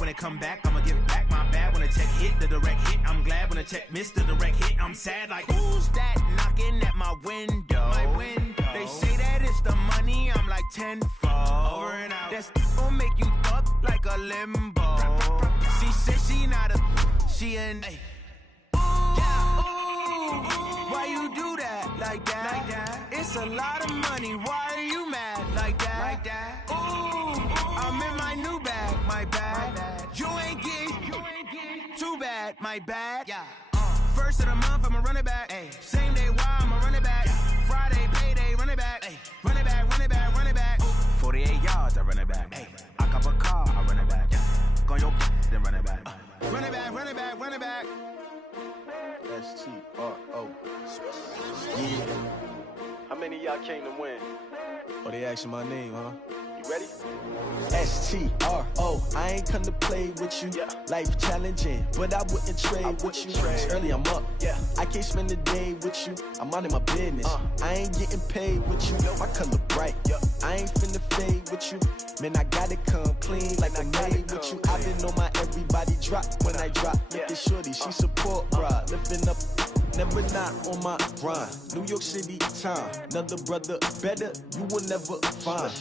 When it come back, I'ma give back my bad. When the check hit, the direct hit, I'm glad. When the check missed, the direct hit, I'm sad. Like, who's that knocking at my window? My window. They say that it's the money, I'm like tenfold. Over and out. That's gon' make you up like a limbo. She said she not a, she an. Ay. Why you do that like that? Like that? It's a lot of money. Why are you mad like that? Like that? Ooh, I'm in my new bag, my bad. You ain't getting too bad, my bad. Yeah. First of the month, I'ma run it back. Ay. Same day, why I'ma run it back? Yeah. Friday, payday, run it back. Ay. Run it back, run it back, run it back. 48 yards, I run it back. Ay. I cop a car, I run it back. Yeah. Go your then run it back. Run it back, run it back, run it back. S-T-R-O. Yeah. How many of y'all came to win? Oh, they asking my name, huh? You ready? S-T-R-O. I ain't come to play with you. Yeah. Life challenging, but I wouldn't trade with you. It's early, I'm up. Yeah. I can't spend the day with you. I'm out in my business. I ain't getting paid with you. My color bright. I ain't finna fade with you. Man, I gotta come clean like I made with you. I've been on my everybody drop when I drop. Look at shorty, she support, bruh. Lifting up, never not on my grind. New York City time, another brother better, you will never find.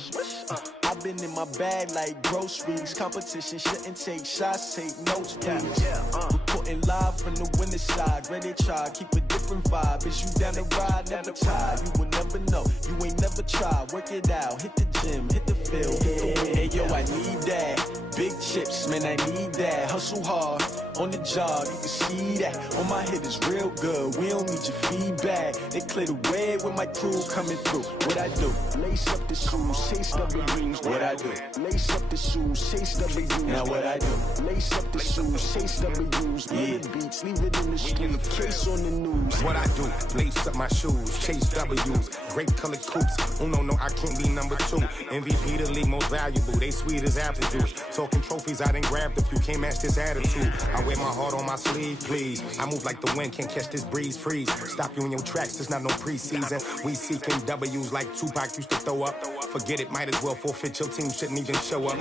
I've been in my bag like groceries. Competition shouldn't take shots, take notes, please. Reporting live from the winning side. Ready to try, keep a different vibe. Is you down the ride, never tired. You will never know, you ain't never tried. Work it out, hit the gym, hit the field, hit the win. Hey yo, I need that. Big chips, man, I need that. Hustle hard, on the job, you can see that. On my head is real good, we don't need your feedback. They clear the way with my crew coming through. What I do? Lace up the shoes, chase W's. What I do? Lace up the shoes, chase W's. Now what I do? Lace up the shoes, chase W's. Yeah. Beats, leave it in the street, case on the news. What I do? Lace up my shoes, chase W's. Great colored coops. Oh no, I can't be number 2. MVP the league most valuable. They sweet as apple juice. Talking trophies, I done grabbed a few. Can't match this attitude. I wear my heart on my sleeve, please. I move like the wind, can't catch this breeze. Freeze. Stop you in your tracks, there's not no preseason. We seeking W's like Tupac used to throw up. Forget it, might as well forfeit. Your team shouldn't even show up.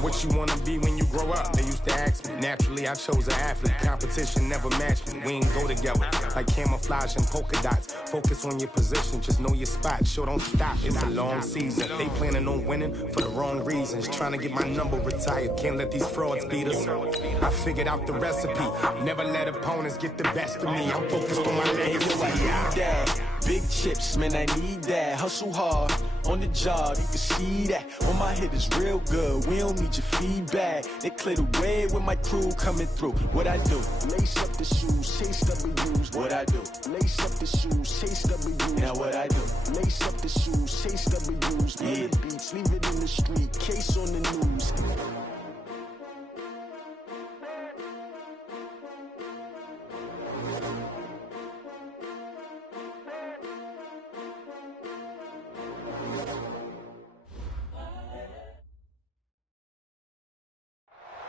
What you wanna be when you grow up? They used to ask me. Naturally, I chose an athlete. Competition never matched me. We ain't go together like camouflage and polka dots. Focus on your position, just know your spot. Sure, don't stop. It's a long season. They planning on winning for the wrong reasons. Trying to get my number retired. Can't let these frauds beat us. I figured out the recipe. Never let opponents get the best of me. I'm focused on my legacy. Big chips, man, I need that. Hustle hard, on the job, you can see that. On my head is real good, we don't need your feedback. They clear the way with my crew coming through. What I do? Lace up the shoes, chase W's. What I do? Lace up the shoes, chase W's. Now what I do? Lace up the shoes, chase W's. Yeah. Beats, leave it in the street, case on the news.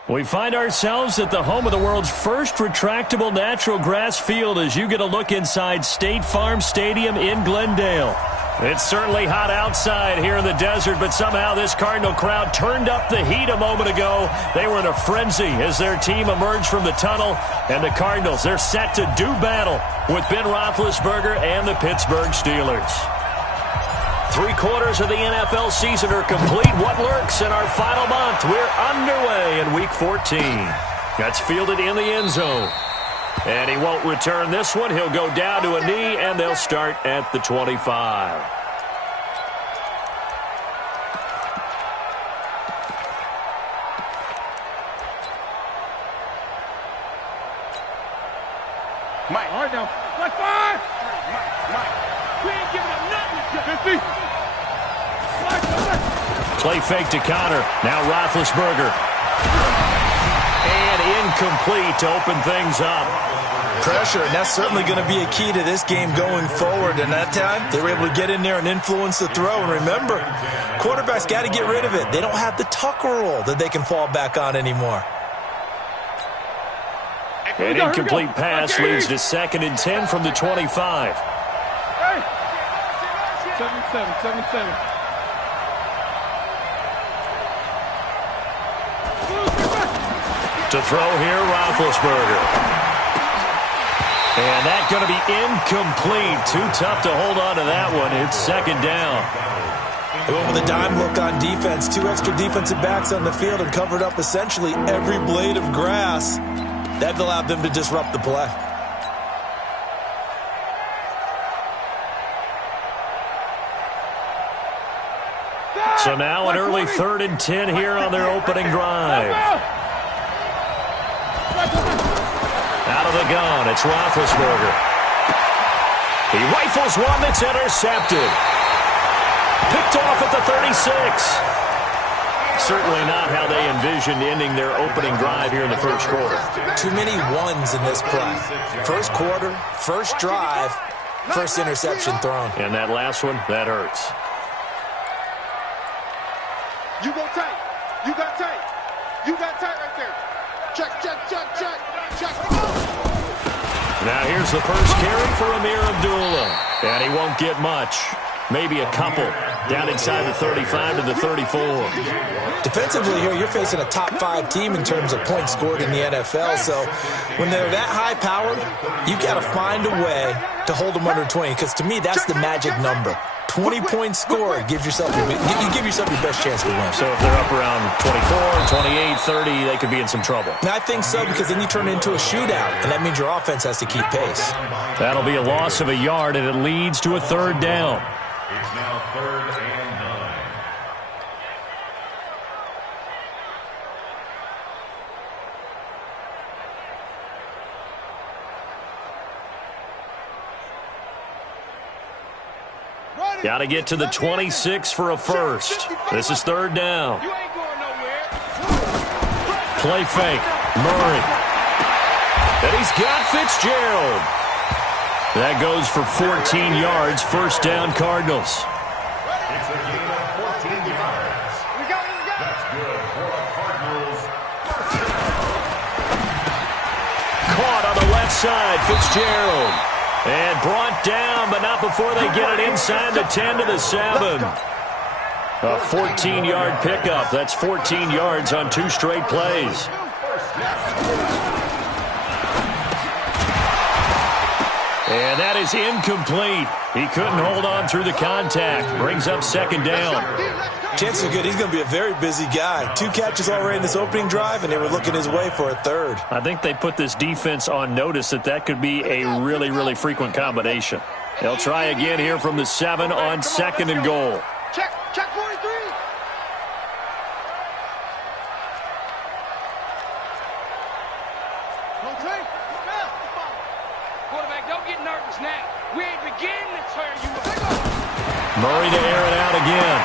We find ourselves at the home of the world's first retractable natural grass field as you get a look inside State Farm Stadium in Glendale. It's certainly hot outside here in the desert, but somehow this Cardinal crowd turned up the heat a moment ago. They were in a frenzy as their team emerged from the tunnel, and the Cardinals, they're set to do battle with Ben Roethlisberger and the Pittsburgh Steelers. 3/4 of the NFL season are complete. What lurks in our final month? We're underway in Week 14. That's fielded in the end zone. And he won't return this one. He'll go down to a knee, and they'll start at the 25. Mike. All right now. Like 5. Mike. We ain't giving him nothing. 50. Play fake to Connor. Now Roethlisberger. And incomplete to open things up. Pressure, and that's certainly going to be a key to this game going forward. And that time, they were able to get in there and influence the throw. And remember, quarterbacks got to get rid of it. They don't have the tuck roll that they can fall back on anymore. An incomplete pass leads to 2nd and 10 from the 25. Hey. 7-7. To throw here, Roethlisberger. And that's going to be incomplete. Too tough to hold on to that one. It's second down. They went with a dime look on defense. 2 extra defensive backs on the field and covered up essentially every blade of grass. That allowed them to disrupt the play. So now an early 3rd and 10 here on their opening drive. Out of the gun, it's Roethlisberger. He rifles one that's intercepted. Picked off at the 36. Certainly not how they envisioned ending their opening drive here in the first quarter. Too many ones in this play. First quarter, first drive, first interception thrown. And that last one, that hurts. You go tight. You got tight. You got tight right there. Check, check, check, check, check. Now here's the first carry for Amir Abdullah. And he won't get much. Maybe a couple. Down inside the 35 to the 34. Defensively here, you're facing a top 5 team in terms of points scored in the NFL. So when they're that high powered, you got to find a way to hold them under 20. Because to me, that's the magic number. 20 points scored, you give yourself your best chance to win. So if they're up around 24, 28, 30, they could be in some trouble. And I think so, because then you turn it into a shootout, and that means your offense has to keep pace. That'll be a loss of a yard, and it leads to a 3rd down. It's now 3rd and 9. Got to get to the 26 for a first. This is 3rd down. Play fake. Murray. And he's got Fitzgerald. That goes for 14 yards. First down, Cardinals. It's a gain of 14 yards. That's good for the Cardinals. Caught on the left side, Fitzgerald. And brought down, but not before they get it inside the 10 to the 7. A 14-yard pickup. That's 14 yards on 2 straight plays. And that is incomplete. He couldn't hold on through the contact. Brings up 2nd down. Chances are good he's going to be a very busy guy. 2 catches already in this opening drive, and they were looking his way for a 3rd. I think they put this defense on notice that could be a really, really frequent combination. They'll try again here from the 7 on 2nd and goal. Check 43. Quarterback, don't get nervous now. We ain't beginning to tear you up. Murray to air it out again.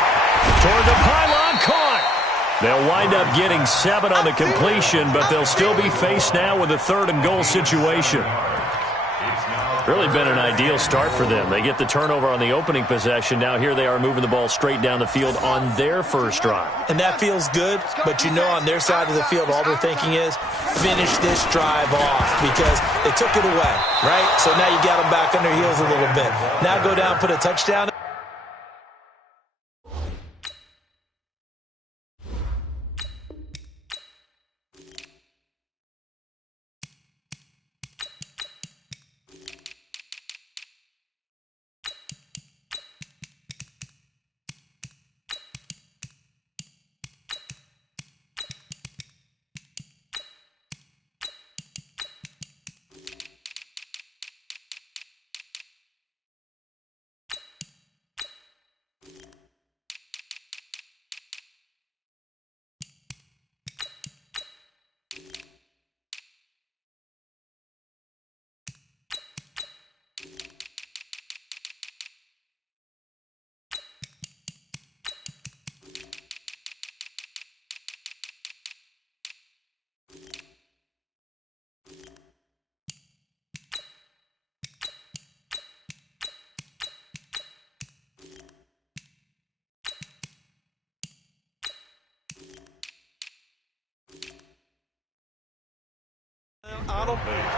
Toward the pylon, caught. They'll wind up getting 7 on the completion, but they'll still be faced now with a 3rd and goal situation. Really been an ideal start for them. They get the turnover on the opening possession. Now here they are moving the ball straight down the field on their first drive. And that feels good, but you know on their side of the field, all they're thinking is finish this drive off because they took it away, right? So now you got them back on their heels a little bit. Now go down, put a touchdown.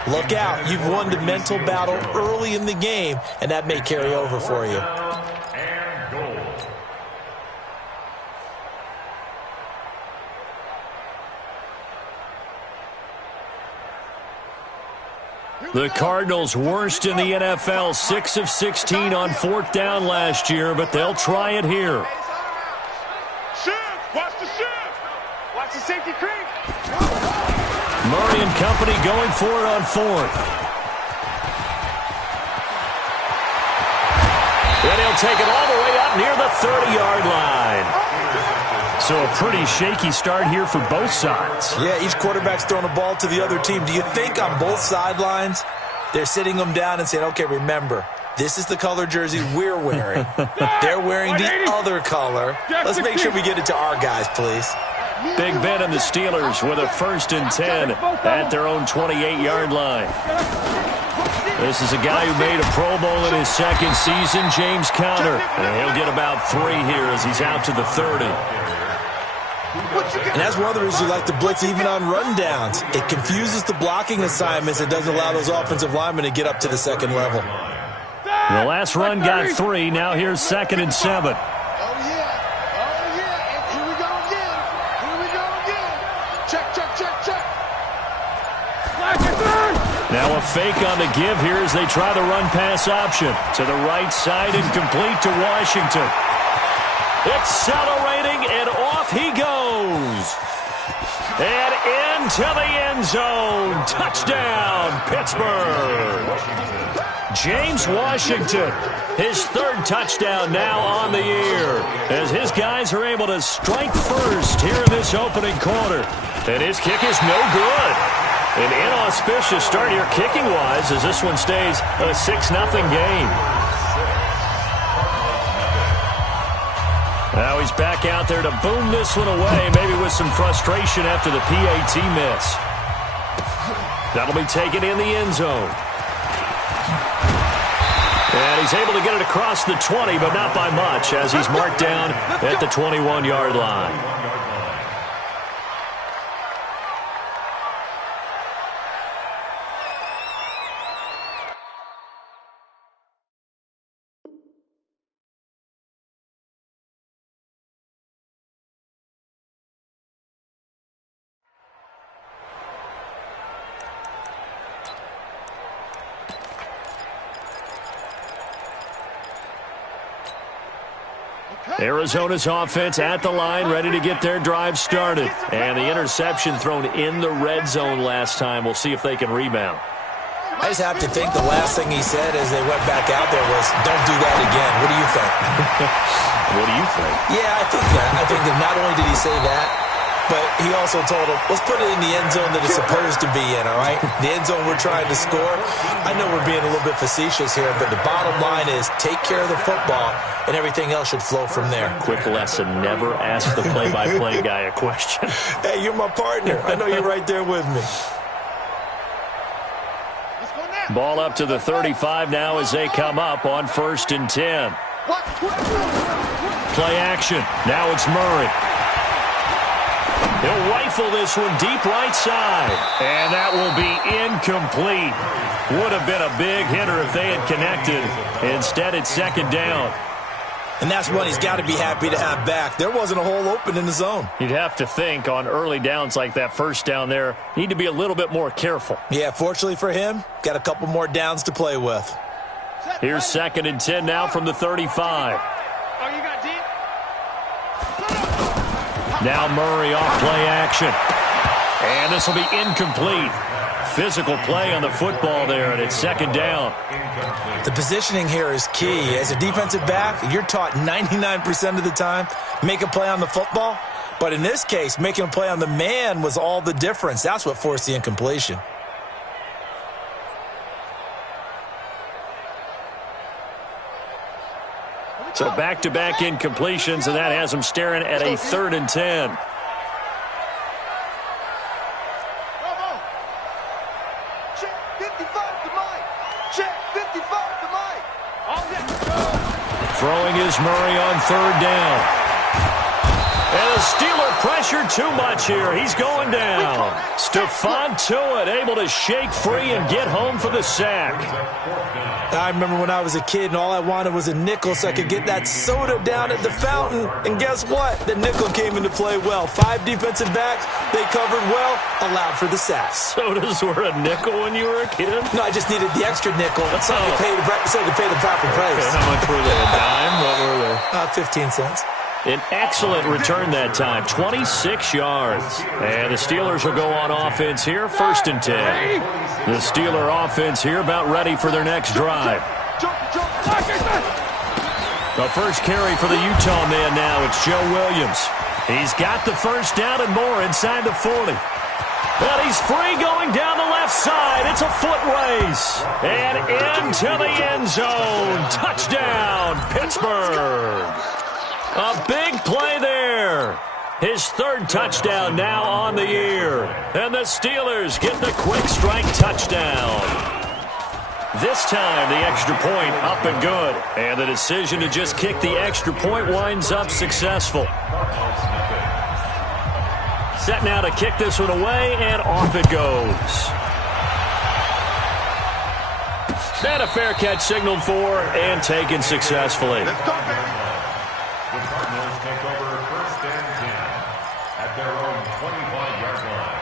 Look out. You've won the mental battle early in the game, and that may carry over for you. And goal. The Cardinals worst in the NFL, 6 of 16 on 4th down last year, but they'll try it here. Shift! Watch the shift! Watch the safety creep! Murray and company going for it on 4th. And he'll take it all the way up near the 30-yard line. So a pretty shaky start here for both sides. Yeah, each quarterback's throwing a ball to the other team. Do you think on both sidelines they're sitting them down and saying, okay, remember, this is the color jersey we're wearing. They're wearing the other color. Let's make sure we get it to our guys, please. Big Ben and the Steelers with a 1st and 10 at their own 28-yard line. This is a guy who made a Pro Bowl in his 2nd season, James Conner. And he'll get about 3 here as he's out to the 30. And that's one of the reasons you like to blitz even on rundowns. It confuses the blocking assignments. It doesn't allow those offensive linemen to get up to the 2nd level. The last run got 3. Now here's 2nd and 7. Oh, yeah. And here we go again. Check. Now a fake on the give here as they try the run-pass option. To the right side and complete to Washington. Accelerating, and off he goes. And into the end zone. Touchdown, Pittsburgh. James Washington, his 3rd touchdown now on the year, as his guys are able to strike first here in this opening quarter. And his kick is no good. An inauspicious start here kicking-wise as this one stays a 6-0 game. Now he's back out there to boom this one away, maybe with some frustration after the PAT miss. That'll be taken in the end zone. And he's able to get it across the 20, but not by much, as he's marked down at the 21-yard line. Arizona's offense at the line, ready to get their drive started. And the interception thrown in the red zone last time. We'll see if they can rebound. I just have to think the last thing he said as they went back out there was, don't do that again. What do you think? What do you think? Yeah, I think that. I think that not only did he say that, but he also told him, let's put it in the end zone that it's supposed to be in, all right? The end zone we're trying to score. I know we're being a little bit facetious here, but the bottom line is take care of the football, and everything else should flow from there. Quick lesson, never ask the play-by-play guy a question. Hey, you're my partner. I know you're right there with me. Ball up to the 35 now as they come up on 1st and 10. Play action. Now it's Murray. He'll rifle this one deep right side. And that will be incomplete. Would have been a big hitter if they had connected. Instead, it's 2nd down. And that's one he's got to be happy to have back. There wasn't a hole open in the zone. You'd have to think on early downs like that 1st down there, need to be a little bit more careful. Yeah, fortunately for him, got a couple more downs to play with. Here's 2nd and 10 now from the 35. Now Murray off play action. And this will be incomplete. Physical play on the football there, and it's 2nd down. The positioning here is key. As a defensive back, you're taught 99% of the time, make a play on the football. But in this case, making a play on the man was all the difference. That's what forced the incompletion. So back-to-back incompletions, and that has them staring at a 3rd and 10. Throwing is Murray on 3rd down. And the Steeler pressure too much here. He's going down. Stephon Tuitt able to shake free and get home for the sack. I remember when I was a kid and all I wanted was a nickel so I could get that soda down at the fountain. And guess what? The nickel came into play well. 5 defensive backs, they covered well, allowed for the sack. Sodas were a nickel when you were a kid? No, I just needed the extra nickel so I could pay the proper price. Okay, how much were they? A dime? What were they? 15 cents. An excellent return that time, 26 yards. And the Steelers will go on offense here, 1st and 10. The Steeler offense here about ready for their next drive. The first carry for the Utah man now, it's Joe Williams. He's got the first down and more inside the 40. But he's free going down the left side. It's a foot race. And into the end zone. Touchdown, Pittsburgh. A big play there. His 3rd touchdown now on the year. And the Steelers get the quick strike touchdown. This time, the extra point up and good. And the decision to just kick the extra point winds up successful. Set now to kick this one away, and off it goes. And a fair catch signaled for and taken successfully. The Cardinals take over 1st and 10 at their own 25-yard line.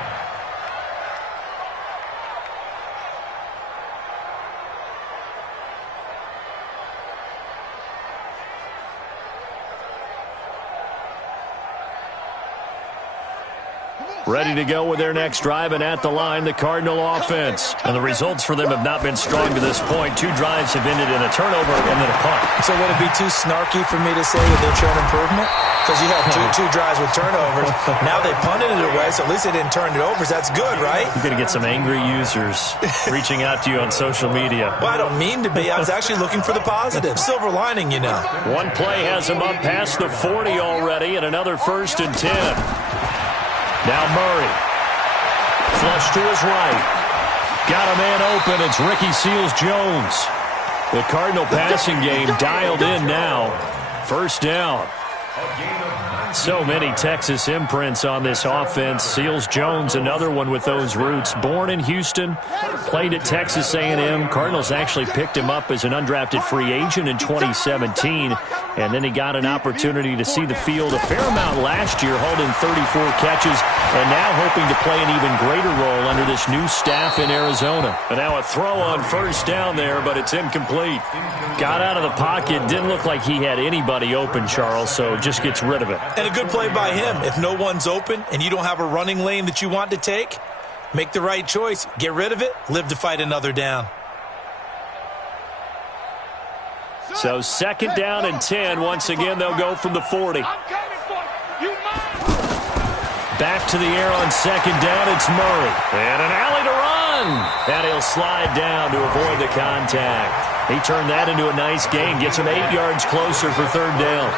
Ready to go with their next drive, and at the line, the Cardinal offense. And the results for them have not been strong to this point. 2 drives have ended in a turnover and then a punt. So would it be too snarky for me to say that they've shown improvement? Because you had two drives with turnovers. Now they punted it away, so at least they didn't turn it over. So that's good, right? You're going to get some angry users reaching out to you on social media. Well, I don't mean to be. I was actually looking for the positive. Silver lining, you know. One play has him up past the 40 already, and another 1st and 10. Now Murray. Flush to his right. Got a man open. It's Ricky Seals-Jones. The Cardinal passing game dialed in now. 1st down. So many Texas imprints on this offense. Seals-Jones, another one with those roots. Born in Houston, played at Texas A&M. Cardinals actually picked him up as an undrafted free agent in 2017. And then he got an opportunity to see the field a fair amount last year, holding 34 catches, and now hoping to play an even greater role under this new staff in Arizona. And now a throw on 1st down there, but it's incomplete. Got out of the pocket, didn't look like he had anybody open, Charles, so just gets rid of it. And a good play by him. If no one's open and you don't have a running lane that you want to take, make the right choice. Get rid of it, live to fight another down. So 2nd down and 10. Once again, they'll go from the 40. Back to the air on 2nd down. It's Murray. And an alley to run. And he'll slide down to avoid the contact. He turned that into a nice gain. Gets him 8 yards closer for 3rd down.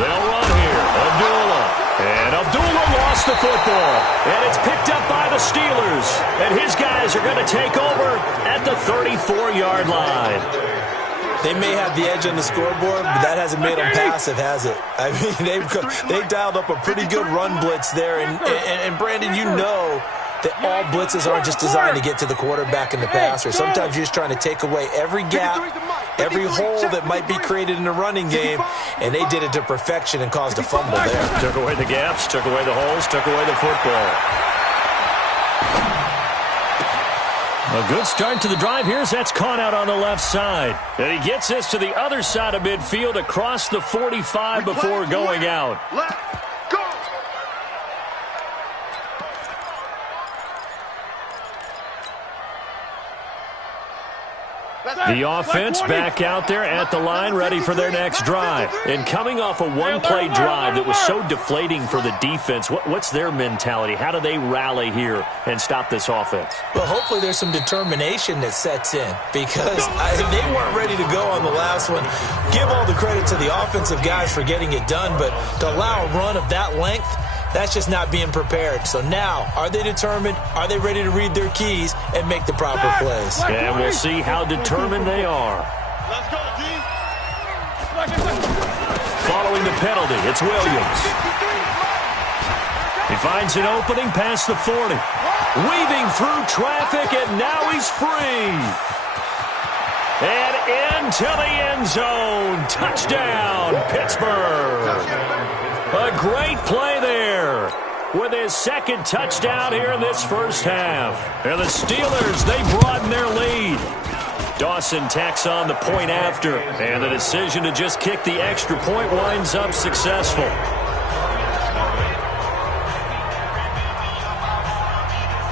They'll run here. And Abdullah lost the football. And it's picked up by the Steelers. And his guys are going to take over at the 34-yard line. They may have the edge on the scoreboard, but that hasn't made them passive, has it? I mean, they dialed up a pretty good run blitz there. And Brandon, you know that all blitzes aren't just designed to get to the quarterback and the passer. Sometimes you're just trying to take away every gap, every hole that might be created in the running game, and they did it to perfection and caused a fumble there. Took away the gaps, took away the holes, took away the football. A good start to the drive here as that's caught out on the left side. And he gets this to the other side of midfield across the 45 before going out. The offense back out there at the line, ready for their next drive. And coming off a one-play drive that was so deflating for the defense, what's their mentality? How do they rally here and stop this offense? Well, hopefully there's some determination that sets in, because they weren't ready to go on the last one. Give all the credit to the offensive guys for getting it done, but to allow a run of that length, that's just not being prepared. So now, are they determined? Are they ready to read their keys and make the proper plays? And we'll see how determined they are. Let's go, D. Follow following the penalty. It's Williams. He finds an opening past the 40. Weaving through traffic, and now he's free. And into the end zone. Touchdown, Pittsburgh. A great play there with his second touchdown here in this first half. And the Steelers, they broaden their lead. Dawson tacks on the point after, and the decision to just kick the extra point winds up successful.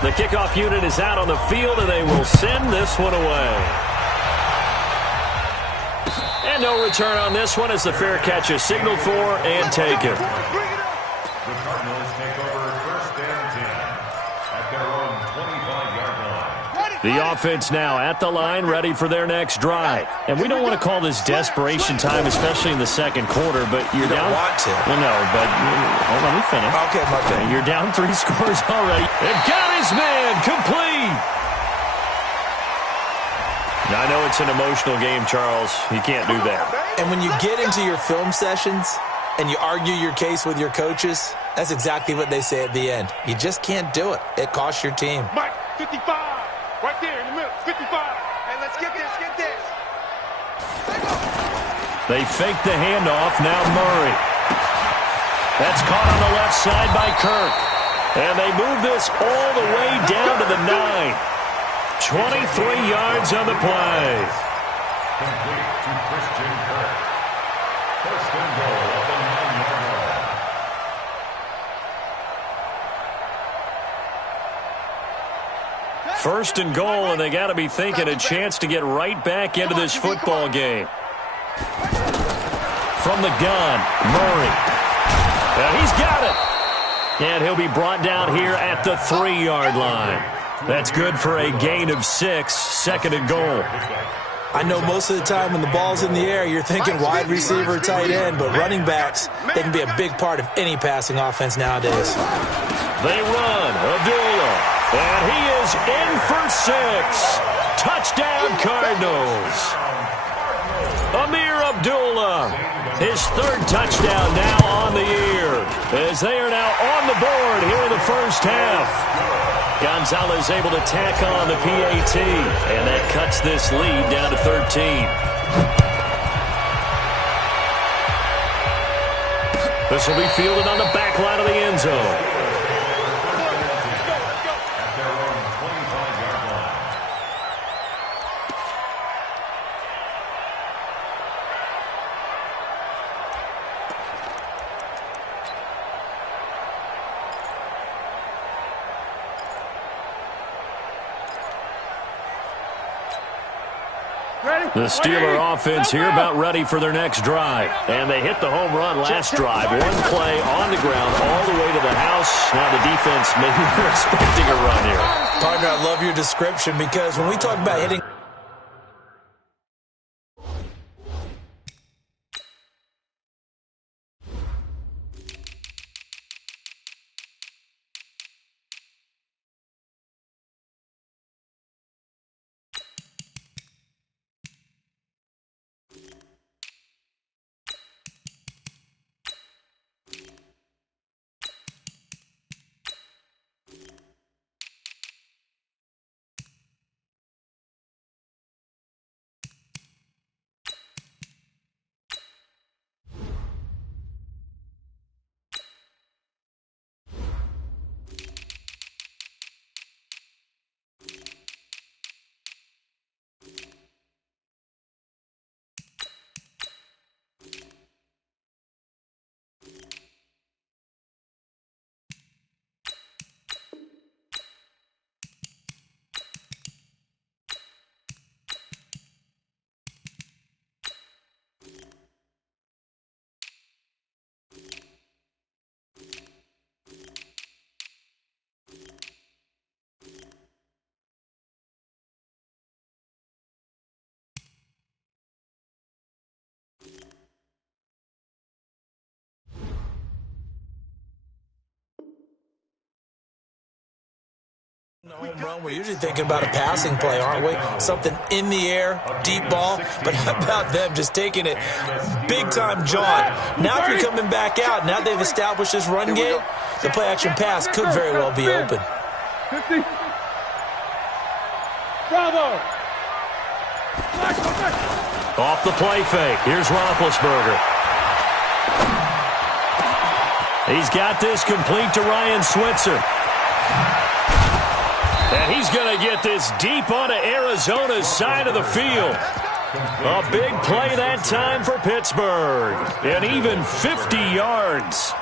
The kickoff unit is out on the field, and they will send this one away. And no return on this one as the fair catch is signaled for and taken. The Cardinals take over first and 10 at their own 25-yard line. The offense now at the line, ready for their next drive. And we don't want to call this desperation time, especially in the second quarter, but you're down. You don't want to. Well, no, but hold on, let me finish. Okay, my bad. You're down 3 scores already. And got his man complete. Now, I know it's an emotional game, Charles. You can't do that. And when you get into your film sessions and you argue your case with your coaches, that's exactly what they say at the end. You just can't do it. It costs your team. Mike, 55. Right there in the middle. 55. Hey, let's get this. Get this. They fake the handoff. Now Murray. That's caught on the left side by Kirk. And they move this all the way down to the 9. 23 yards on the play. Complete to Christian Kirk. First and goal at the 9-yard line. First and goal, and they got to be thinking a chance to get right back into this football game. From the gun, Murray. And he's got it. And he'll be brought down here at the 3-yard line. That's good for a gain of 6, second and goal. I know most of the time when the ball's in the air, you're thinking wide receiver, tight end, but running backs, they can be a big part of any passing offense nowadays. They run, Abdullah, and he is in for 6. Touchdown, Cardinals. Amir Abdullah, his 3rd touchdown now on the year, as they are now on the board here in the first half. Gonzalez able to tack on the PAT, and that cuts this lead down to 13. This will be fielded on the back line of the end zone. At their own 25-yard line. The Steeler offense here about ready for their next drive. And they hit the home run last drive. One play on the ground all the way to the house. Now the defense maybe they're expecting a run here. Partner, I love your description because when we talk about hitting Home run, we're usually thinking about a passing play, aren't we? Something in the air, deep ball, but how about them just taking it big-time jaunt? Now if you're coming back out, now they've established this run game, the play-action pass could very well be open. 50. Bravo! Off the play fake, here's Roethlisberger. He's got this complete to Ryan Switzer. And he's going to get this deep onto Arizona's side of the field. A big play that time for Pittsburgh. And even 50 yards.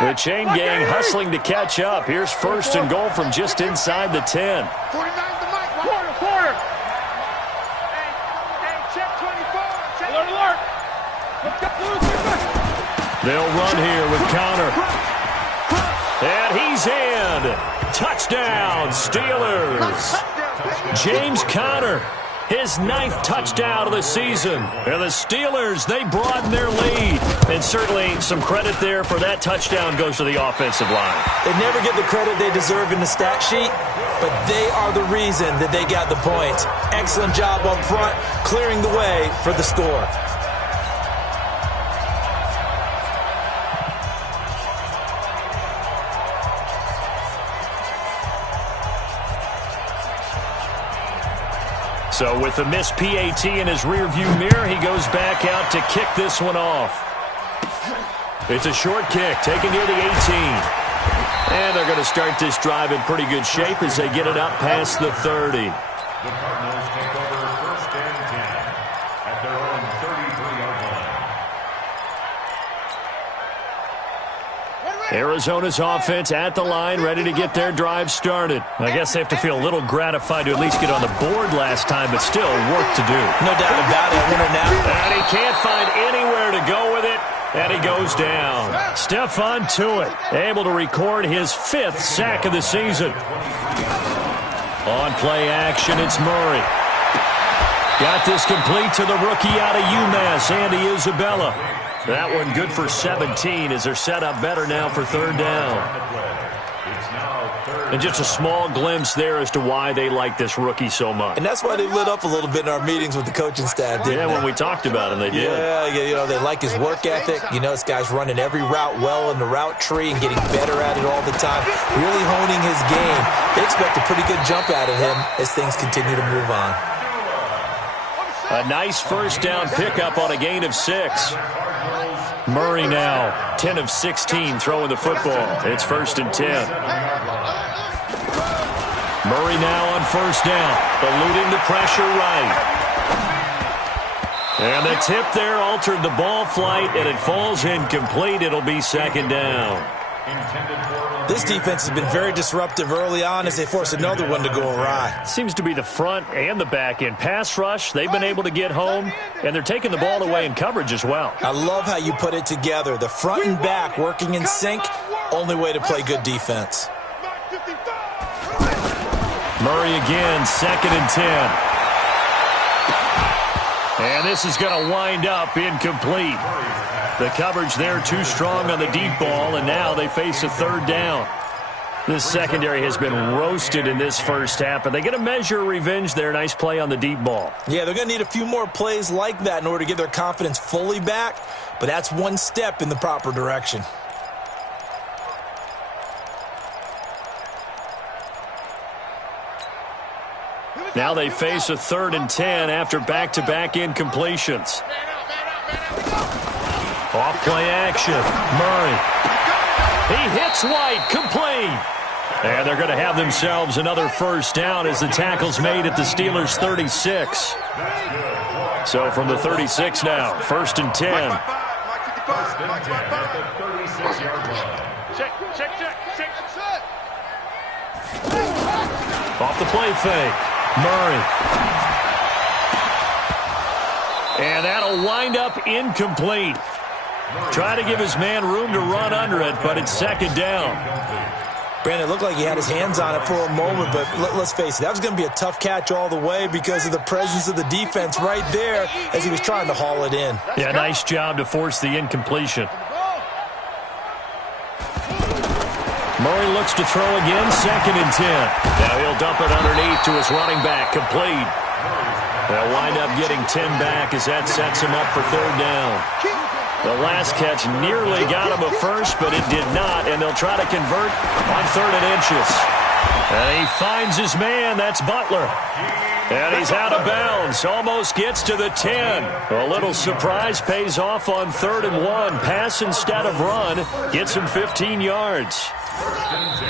The chain gang hustling to catch up. Here's first and goal from just inside the 10. 49 the mic. Quarter. Hey, check 24. Alert. They'll run here with Connor. And he's in. Touchdown, Steelers. James Conner, his 9th touchdown of the season. And the Steelers, they broaden their lead. And certainly some credit there for that touchdown goes to the offensive line. They never get the credit they deserve in the stat sheet, but they are the reason that they got the points. Excellent job up front, clearing the way for the score. So with the missed PAT in his rearview mirror, he goes back out to kick this one off. It's a short kick, taken near the 18. And they're going to start this drive in pretty good shape as they get it up past the 30. The Cardinals take over first and 10 at their own 33-yard line. Arizona's offense at the line, ready to get their drive started. I guess they have to feel a little gratified to at least get on the board last time, but still work to do. No doubt about it, winner now. And he can't find anywhere to go with it, and he goes down. Stephon Tuitt, able to record his 5th sack of the season. On play action, it's Murray. Got this complete to the rookie out of UMass, Andy Isabella. That one good for 17 as they're set up better now for 3rd down. And just a small glimpse there as to why they like this rookie so much. And that's why they lit up a little bit in our meetings with the coaching staff, didn't they? When we talked about him, they did. Yeah, they like his work ethic. This guy's running every route well in the route tree and getting better at it all the time, really honing his game. They expect a pretty good jump out of him as things continue to move on. A nice first down pickup on a gain of 6. Murray now, 10 of 16 throwing the football. It's 1st and 10. Murray now on 1st down, eluding the pressure right. And the tip there altered the ball flight, and it falls incomplete. It'll be 2nd down. This defense has been very disruptive early on as they force another one to go awry. Seems to be the front and the back end. Pass rush, they've been able to get home, and they're taking the ball away in coverage as well. I love how you put it together. The front and back working in sync, only way to play good defense. Murray again, 2nd and 10. And this is going to wind up incomplete. The coverage there too strong on the deep ball, and now they face a 3rd down. This secondary has been roasted in this first half, but they get a measure of revenge there. Nice play on the deep ball. Yeah, they're going to need a few more plays like that in order to get their confidence fully back, but that's one step in the proper direction. Now they face a 3rd and 10 after back-to-back incompletions. Off play action, Murray. He hits White, complete. And they're going to have themselves another 1st down as the tackle's made at the Steelers' 36. So from the 36 now, 1st and 10. Check. Off the play fake, Murray. And that'll wind up incomplete. Try to give his man room to run under it, but it's 2nd down. Brandon, it looked like he had his hands on it for a moment, but let's face it, that was going to be a tough catch all the way because of the presence of the defense right there as he was trying to haul it in. Yeah, nice job to force the incompletion. Murray looks to throw again, 2nd and 10. Now he'll dump it underneath to his running back, complete. They'll wind up getting 10 back as that sets him up for 3rd down. The last catch nearly got him a first, but it did not, and they'll try to convert on 3rd and inches. And he finds his man, that's Butler. And he's out of bounds, almost gets to the 10. A little surprise pays off on 3rd and 1. Pass instead of run, gets him 15 yards.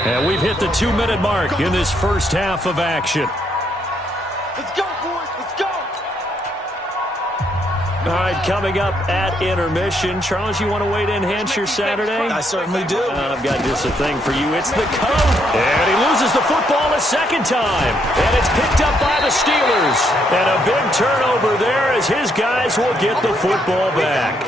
And we've hit the 2-minute mark in this first half of action. Let's go, boys. Let's go. All right, coming up at intermission. Charles, you want to wait to enhance your Saturday? I certainly do. I've got just a thing for you. It's the code. And he loses the football a second time. And it's picked up by the Steelers. And a big turnover there as his guys will get the football back.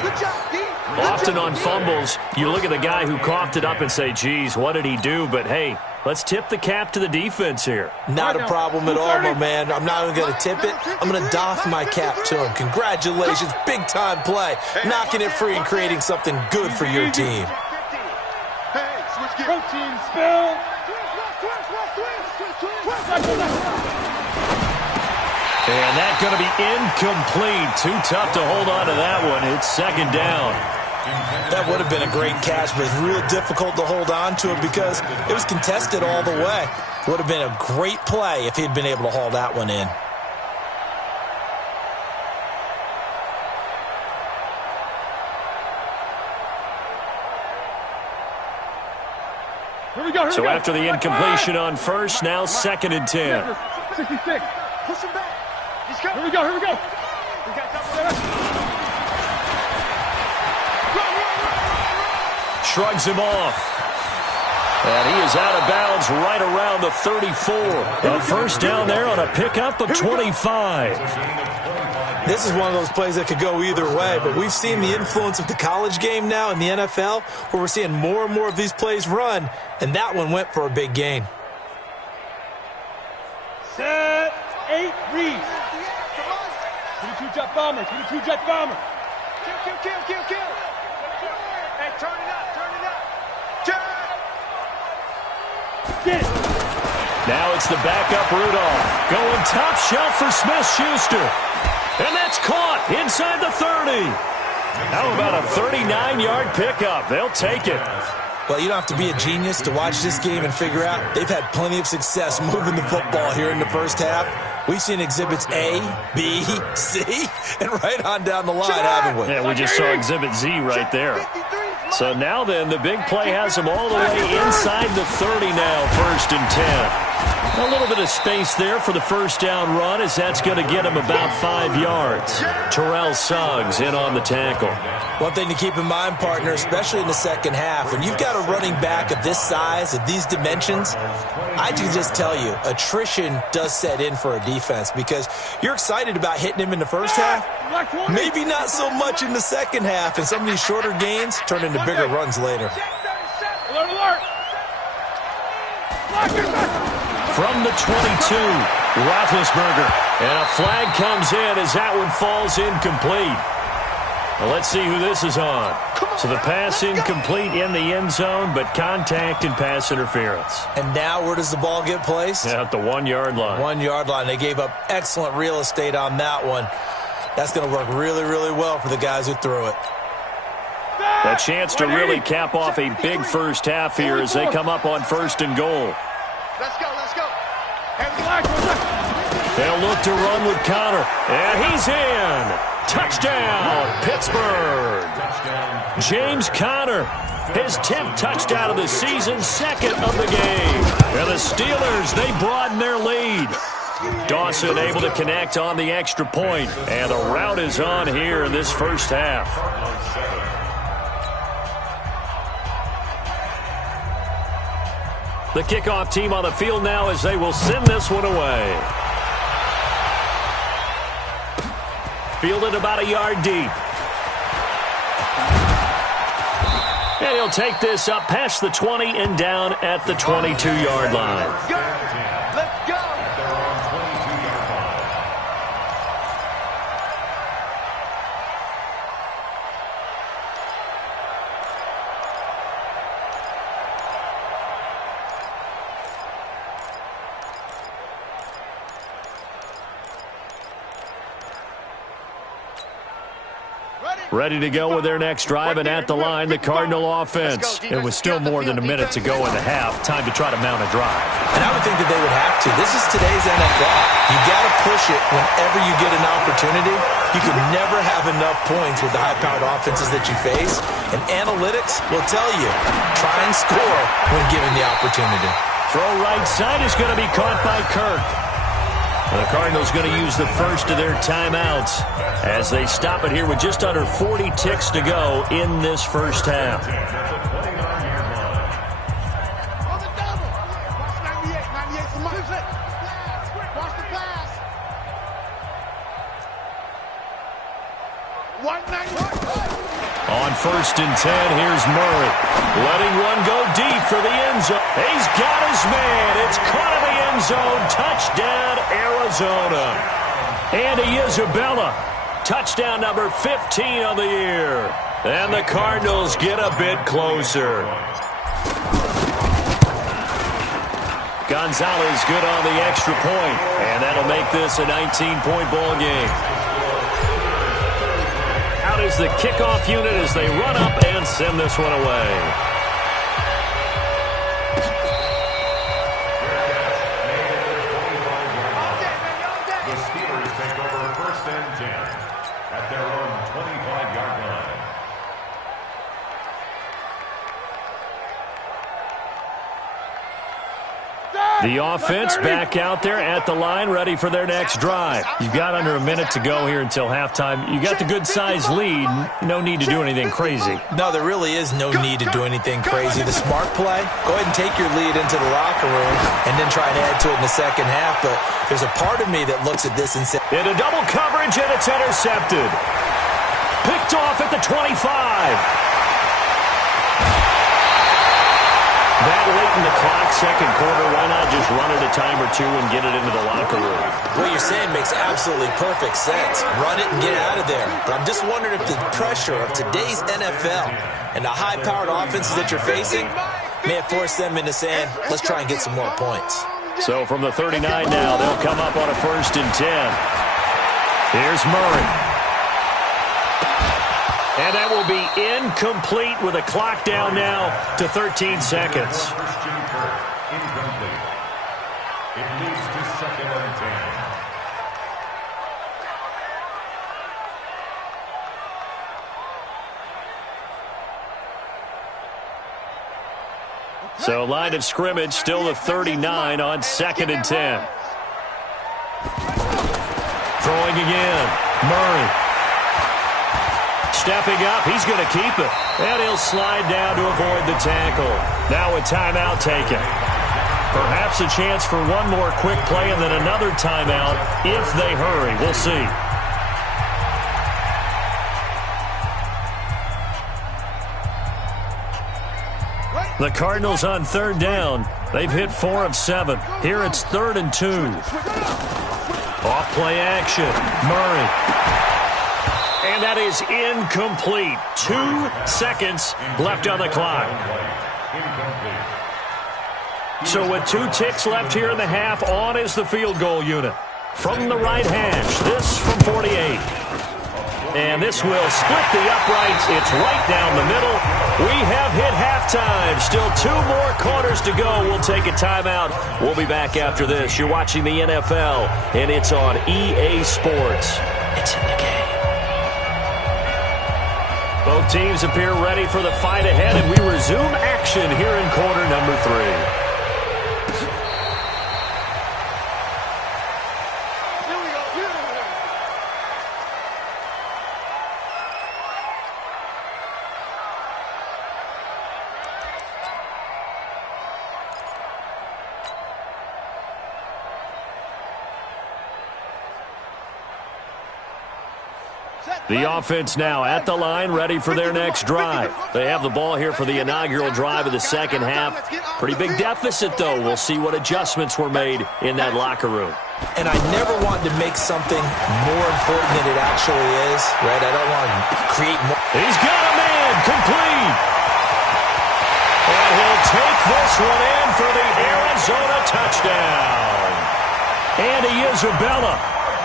Often on fumbles, you look at the guy who coughed it up and say, geez, what did he do? But, hey, let's tip the cap to the defense here. Not a problem at all, my man. I'm not even going to tip it. I'm going to doff my cap to him. Congratulations. Big-time play. Knocking it free and creating something good for your team. Protein spill. And that's going to be incomplete. Too tough to hold on to that one. It's 2nd down. That would have been a great catch, but it's real difficult to hold on to it because it was contested all the way. Would have been a great play if he'd been able to haul that one in. Here we go. So after the incompletion on first, now 2nd and 10. 66. Push him back. He's coming. Here we go. Here we go. We got double. Shrugs him off. And he is out of bounds right around the 34. A first down there on a pickup of 25. This is one of those plays that could go either way, but we've seen the influence of the college game now in the NFL, where we're seeing more and more of these plays run, and that one went for a big gain. Set. 8 reads. 22 jet bomber. 22 jet bomber. Kill. Hey, turn it up. Now it's the backup Rudolph. Going top shelf for Smith-Schuster. And that's caught inside the 30. How about a 39-yard pickup? They'll take it. Well, you don't have to be a genius to watch this game and figure out they've had plenty of success moving the football here in the first half. We've seen exhibits A, B, C, and right on down the line, haven't we? Yeah, we just saw exhibit Z right there. So now then, the big play has them all the way inside the 30 now, 1st and 10. A little bit of space there for the first down run as that's going to get him about 5 yards. Terrell Suggs in on the tackle. One thing to keep in mind, partner, especially in the second half, when you've got a running back of this size, of these dimensions, I can just tell you, attrition does set in for a defense because you're excited about hitting him in the first half, maybe not so much in the second half, and some of these shorter gains turn into bigger runs later. Alert. From the 22, Roethlisberger. And a flag comes in as that one falls incomplete. Well, let's see who this is on. So the pass incomplete in the end zone, but contact and pass interference. And now where does the ball get placed? At the 1-yard line. 1-yard line. They gave up excellent real estate on that one. That's going to work really, really well for the guys who threw it. A chance to really cap off a big first half here as they come up on 1st and goal. Let's go. They'll look to run with Connor. And he's in. Touchdown, Pittsburgh. James Conner, his 10th touchdown of the season, 2nd of the game. And the Steelers, they broaden their lead. Dawson able to connect on the extra point. And the rout is on here in this first half. The kickoff team on the field now as they will send this one away. Fielded about a yard deep. And he'll take this up past the 20 and down at the 22-yard line. Let's go. ready to go with their next drive, and at the line, the Cardinal offense. It was still more than a minute to go in the half. Time to try to mount a drive. And I would think that they would have to. This is today's NFL. You got to push it whenever you get an opportunity. You can never have enough points with the high-powered offenses that you face. And analytics will tell you, try and score when given the opportunity. Throw right side is going to be caught by Kirk. The Cardinals going to use the first of their timeouts as they stop it here with just under 40 ticks to go in this first half. On 1st and 10, here's Murray. Letting one go deep for the end zone. He's got his man. It's caught in the end zone. Touchdown, Arizona. Andy Isabella. Touchdown number 15 on the year. And the Cardinals get a bit closer. Gonzalez good on the extra point. And that'll make this a 19-point ball game. Out is the kickoff unit as they run up and send this one away. The Steelers take over 1st and 10 at their own 25-yard line. The offense back out there at the line, ready for their next drive. You've got under a minute to go here until halftime. You got the good-sized lead. No need to do anything crazy. No, there really is no need to do anything crazy. The smart play, go ahead and take your lead into the locker room and then try and add to it in the second half. But there's a part of me that looks at this and says, into double coverage, and it's intercepted. Picked off at the 25. That late in the clock, second quarter, why not just run it a time or two and get it into the locker room? What you're saying makes absolutely perfect sense. Run it and get out of there. But I'm just wondering if the pressure of today's NFL and the high-powered offenses that you're facing may have forced them into saying, let's try and get some more points. So from the 39 now, they'll come up on a 1st and 10. Here's Murray. And that will be incomplete with a clock down now to 13 seconds. Christian Kirk, incomplete. It leads to 2nd and 10. So line of scrimmage still the 39 on 2nd and 10. Throwing again. Murray. Stepping up, he's going to keep it. And he'll slide down to avoid the tackle. Now a timeout taken. Perhaps a chance for one more quick play and then another timeout if they hurry. We'll see. The Cardinals on 3rd down. They've hit 4 of 7. Here it's 3rd and 2. Off play action. Murray. And that is incomplete. 2 seconds left on the clock. So with 2 ticks left here in the half, on is the field goal unit. From the right hash, this from 48. And this will split the uprights. It's right down the middle. We have hit halftime. Still 2 more quarters to go. We'll take a timeout. We'll be back after this. You're watching the NFL, and it's on EA Sports. It's in the game. Both teams appear ready for the fight ahead, and we resume action here in quarter number 3. The offense now at the line, ready for their next drive. They have the ball here for the inaugural drive of the second half. Pretty big deficit, though. We'll see what adjustments were made in that locker room. And I never want to make something more important than it actually is, right? I don't want to create more. He's got a man, complete. And he'll take this one in for the Arizona touchdown. Andy Isabella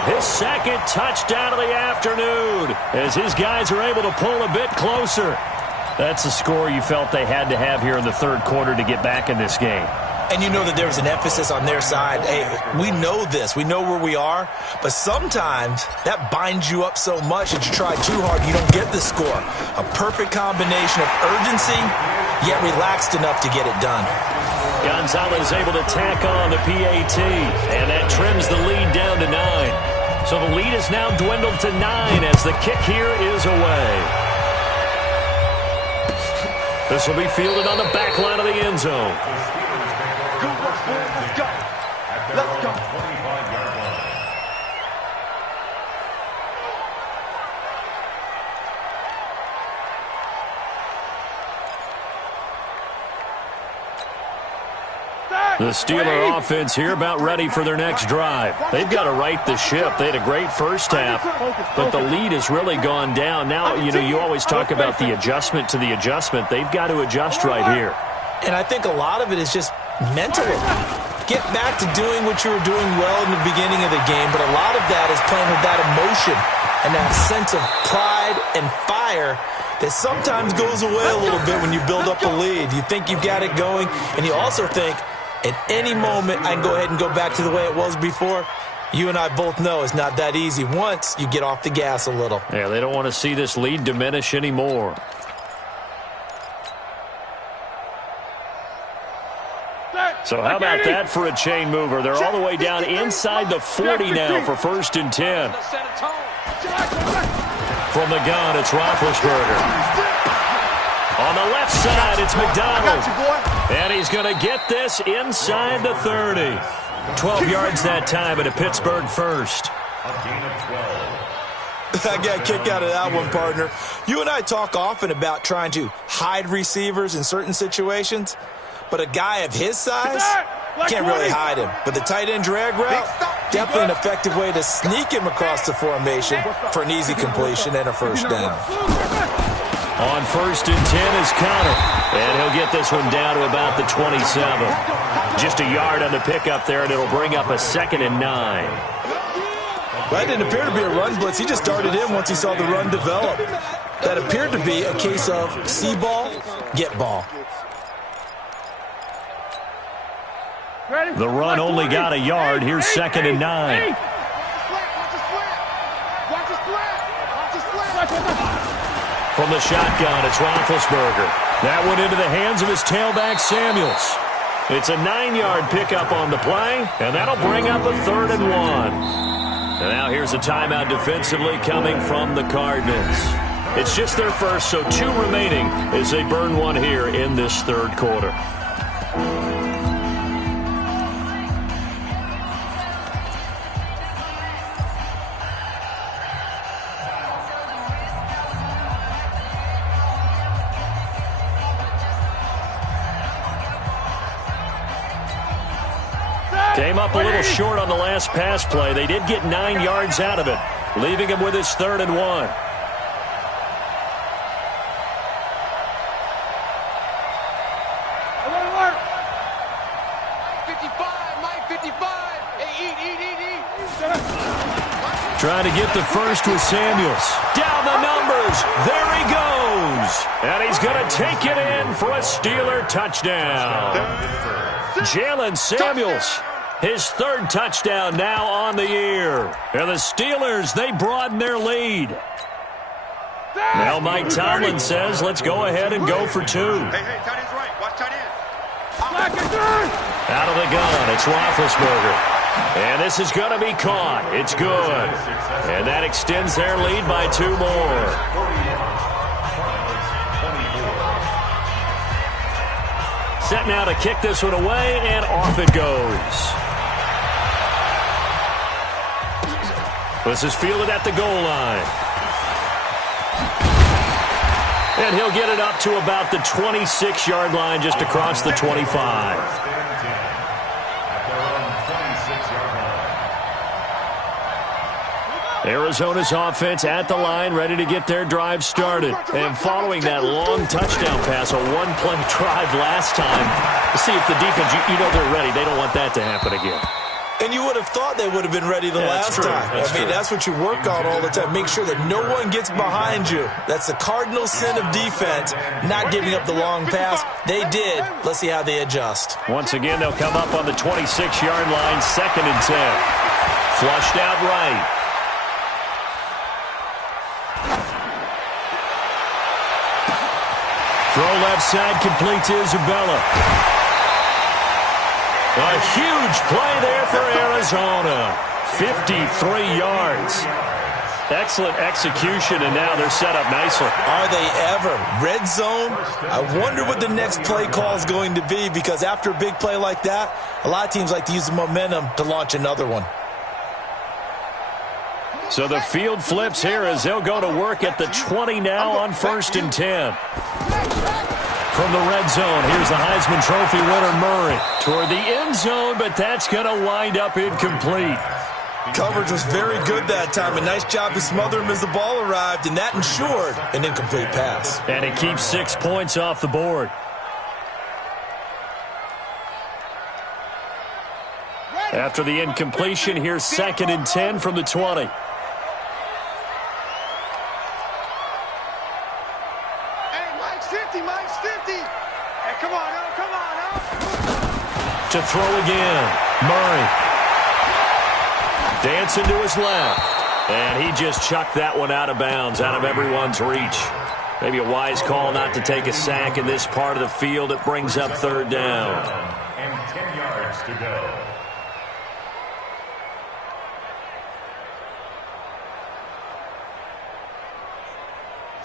his second touchdown of the afternoon as his guys are able to pull a bit closer. That's a score you felt they had to have here in the third quarter to get back in this game. And you know that there was an emphasis on their side. Hey, we know this. We know where we are. But sometimes that binds you up so much that you try too hard, you don't get the score. A perfect combination of urgency, yet relaxed enough to get it done. Gonzalez able to tack on the PAT, and that trims the lead down to 9. So the lead is now dwindled to 9 as the kick here is away. This will be fielded on the back line of the end zone. Go, let's go. Let's go. 25-yard line. The Steeler offense here about ready for their next drive. They've got to right the ship. They had a great first half, but the lead has really gone down. Now, you always talk about the adjustment to the adjustment. They've got to adjust right here. And I think a lot of it is just mentally. Get back to doing what you were doing well in the beginning of the game, but a lot of that is playing with that emotion and that sense of pride and fire that sometimes goes away a little bit when you build up a lead. You think you've got it going, and you also think, at any moment, I can go ahead and go back to the way it was before. You and I both know it's not that easy once you get off the gas a little. Yeah, they don't want to see this lead diminish anymore. So how about that for a chain mover? They're all the way down inside the 40 now for 1st and 10. From the gun, it's Roethlisberger. On the left side, it's McDonald. And he's going to get this inside the 30. 12 yards that time and a Pittsburgh first. A gain of 12. I got a kick out of that one, partner. You and I talk often about trying to hide receivers in certain situations, but a guy of his size can't really hide him. But the tight end drag route, definitely an effective way to sneak him across the formation for an easy completion and a first down. On 1st and 10 is Connor, and he'll get this one down to about the 27. Just a yard on the pickup there, and it'll bring up a 2nd and 9. Well, that didn't appear to be a run blitz. He just darted in once he saw the run develop. That appeared to be a case of see ball, get ball. The run only got a yard. Here's 2nd and 9. From the shotgun, it's Roethlisberger. That went into the hands of his tailback, Samuels. It's a 9-yard pickup on the play, and that'll bring up a 3rd and 1. And now here's a timeout defensively coming from the Cardinals. It's just their first, so 2 remaining as they burn one here in this third quarter. Came up a little short on the last pass play. They did get 9 yards out of it, leaving him with his 3rd and 1. Trying to get the first with Samuels. Down the numbers. There he goes. And he's going to take it in for a Steeler touchdown. Jalen Samuels. His 3rd touchdown now on the year. And the Steelers, they broaden their lead. Now Mike Tomlin says, let's go ahead and go for 2. Hey, tight end's right. Watch tight end. Out of the gun, it's Roethlisberger. And this is going to be caught. It's good. And that extends their lead by 2 more. Set now to kick this one away, and off it goes. This is fielded at the goal line. And he'll get it up to about the 26-yard line, just across the 25. Arizona's offense at the line, ready to get their drive started. And following that long touchdown pass, a one-play drive last time, to see if the defense, you know they're ready. They don't want that to happen again. And you would have thought they would have been ready the last time. I mean, that's what you work on all the time. Make sure that no one gets behind you. That's the cardinal sin of defense, not giving up the long pass. They did. Let's see how they adjust. Once again, they'll come up on the 26-yard line, 2nd and 10. Flushed out right. Throw left side, complete to Isabella. A huge play there for Arizona. 53 yards. Excellent execution, and now they're set up nicely. Are they ever? Red zone? I wonder what the next play call is going to be, because after a big play like that, a lot of teams like to use the momentum to launch another one. So the field flips here as they'll go to work at the 20 now on 1st and 10. From the red zone, here's the Heisman Trophy winner Murray toward the end zone, but that's going to wind up incomplete. Coverage was very good that time. A nice job to smother him as the ball arrived, and that ensured an incomplete pass. And it keeps 6 points off the board. After the incompletion, here's 2nd and 10 from the 20. To throw again. Murray. Dancing to his left. And he just chucked that one out of bounds, out of everyone's reach. Maybe a wise call not to take a sack in this part of the field. It brings up 3rd down. And 10 yards to go.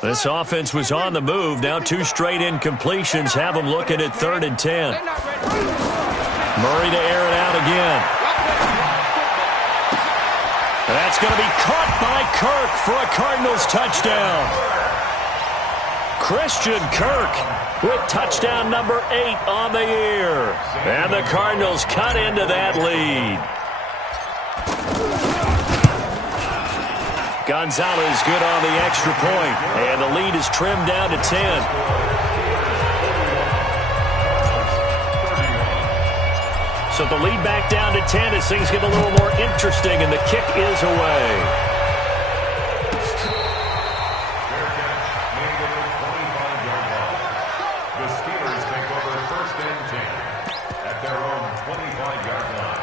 This offense was on the move. Now 2 straight incompletions have them looking at 3rd and 10. Murray to air it out again. That's going to be caught by Kirk for a Cardinals touchdown. Christian Kirk with touchdown number 8 on the year. And the Cardinals cut into that lead. Gonzalez good on the extra point, and the lead is trimmed down to 10. So the lead back down to 10 as things get a little more interesting, and the kick is away. The Steelers take over 1st and 10 at their own 25-yard line.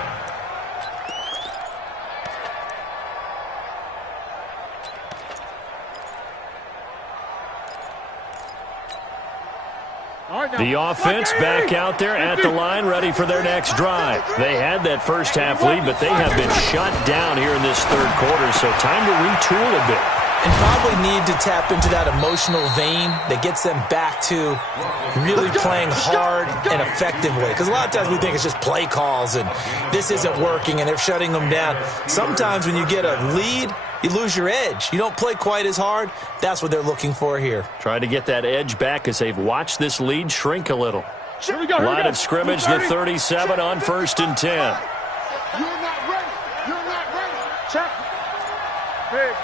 The offense back out there at the line, ready for their next drive. They had that first half lead, but they have been shut down here in this 3rd quarter, so time to retool a bit. And probably need to tap into that emotional vein that gets them back to really playing hard and effectively. Because a lot of times we think it's just play calls and this isn't working and they're shutting them down. Sometimes when you get a lead, you lose your edge. You don't play quite as hard. That's what they're looking for here. Trying to get that edge back as they've watched this lead shrink a little. Here we go. Line of scrimmage, the 37 on 1st and 10. You're not ready. You're not ready. Check. Big.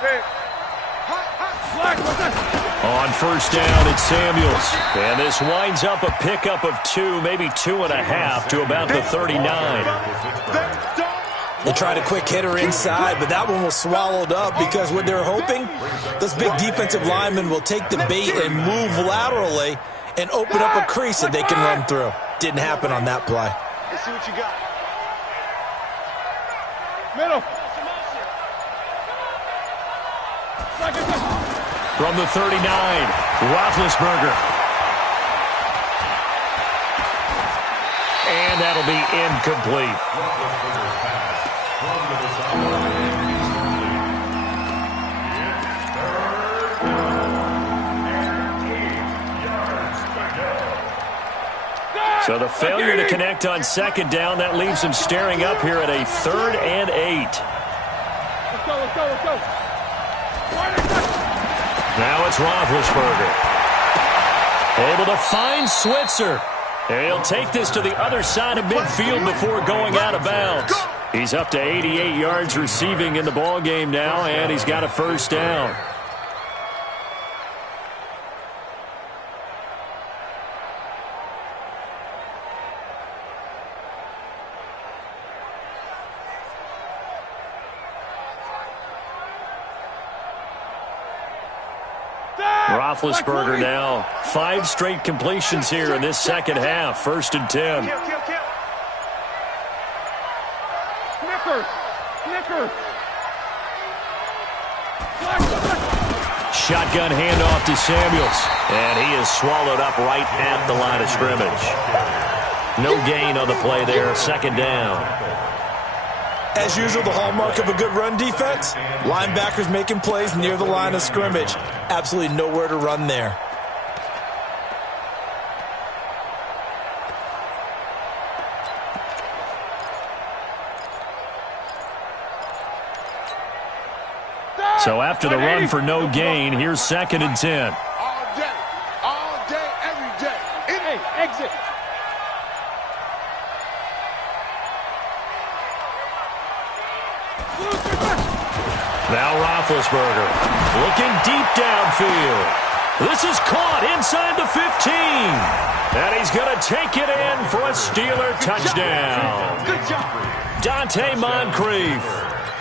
On 1st down, it's Samuels. And this winds up a pickup of 2, maybe 2.5 to about the 39. They tried a quick hitter inside, but that one was swallowed up because what they're hoping, those big defensive linemen will take the bait and move laterally and open up a crease that they can run through. Didn't happen on that play. Let's see what you got. Middle. From the 39, Roethlisberger. And that'll be incomplete. So the failure to connect on 2nd down, that leaves them staring up here at a 3rd and 8. Let's go. Now it's Roethlisberger. Able to find Switzer. And he'll take this to the other side of midfield before going out of bounds. He's up to 88 yards receiving in the ballgame now, and he's got a 1st down. Roethlisberger now 5 straight completions here in this second half. 1st and 10. Snicker. Shotgun handoff to Samuels. And he is swallowed up right at the line of scrimmage. No gain on the play there. 2nd down. As usual, the hallmark of a good run defense, linebackers making plays near the line of scrimmage. Absolutely nowhere to run there. So after the run for no gain, here's 2nd and 10. All day, every day. Hey, exit. Now Roethlisberger looking deep downfield. This is caught inside the 15. And he's going to take it in for a Steeler touchdown. Good job. Dante Moncrief.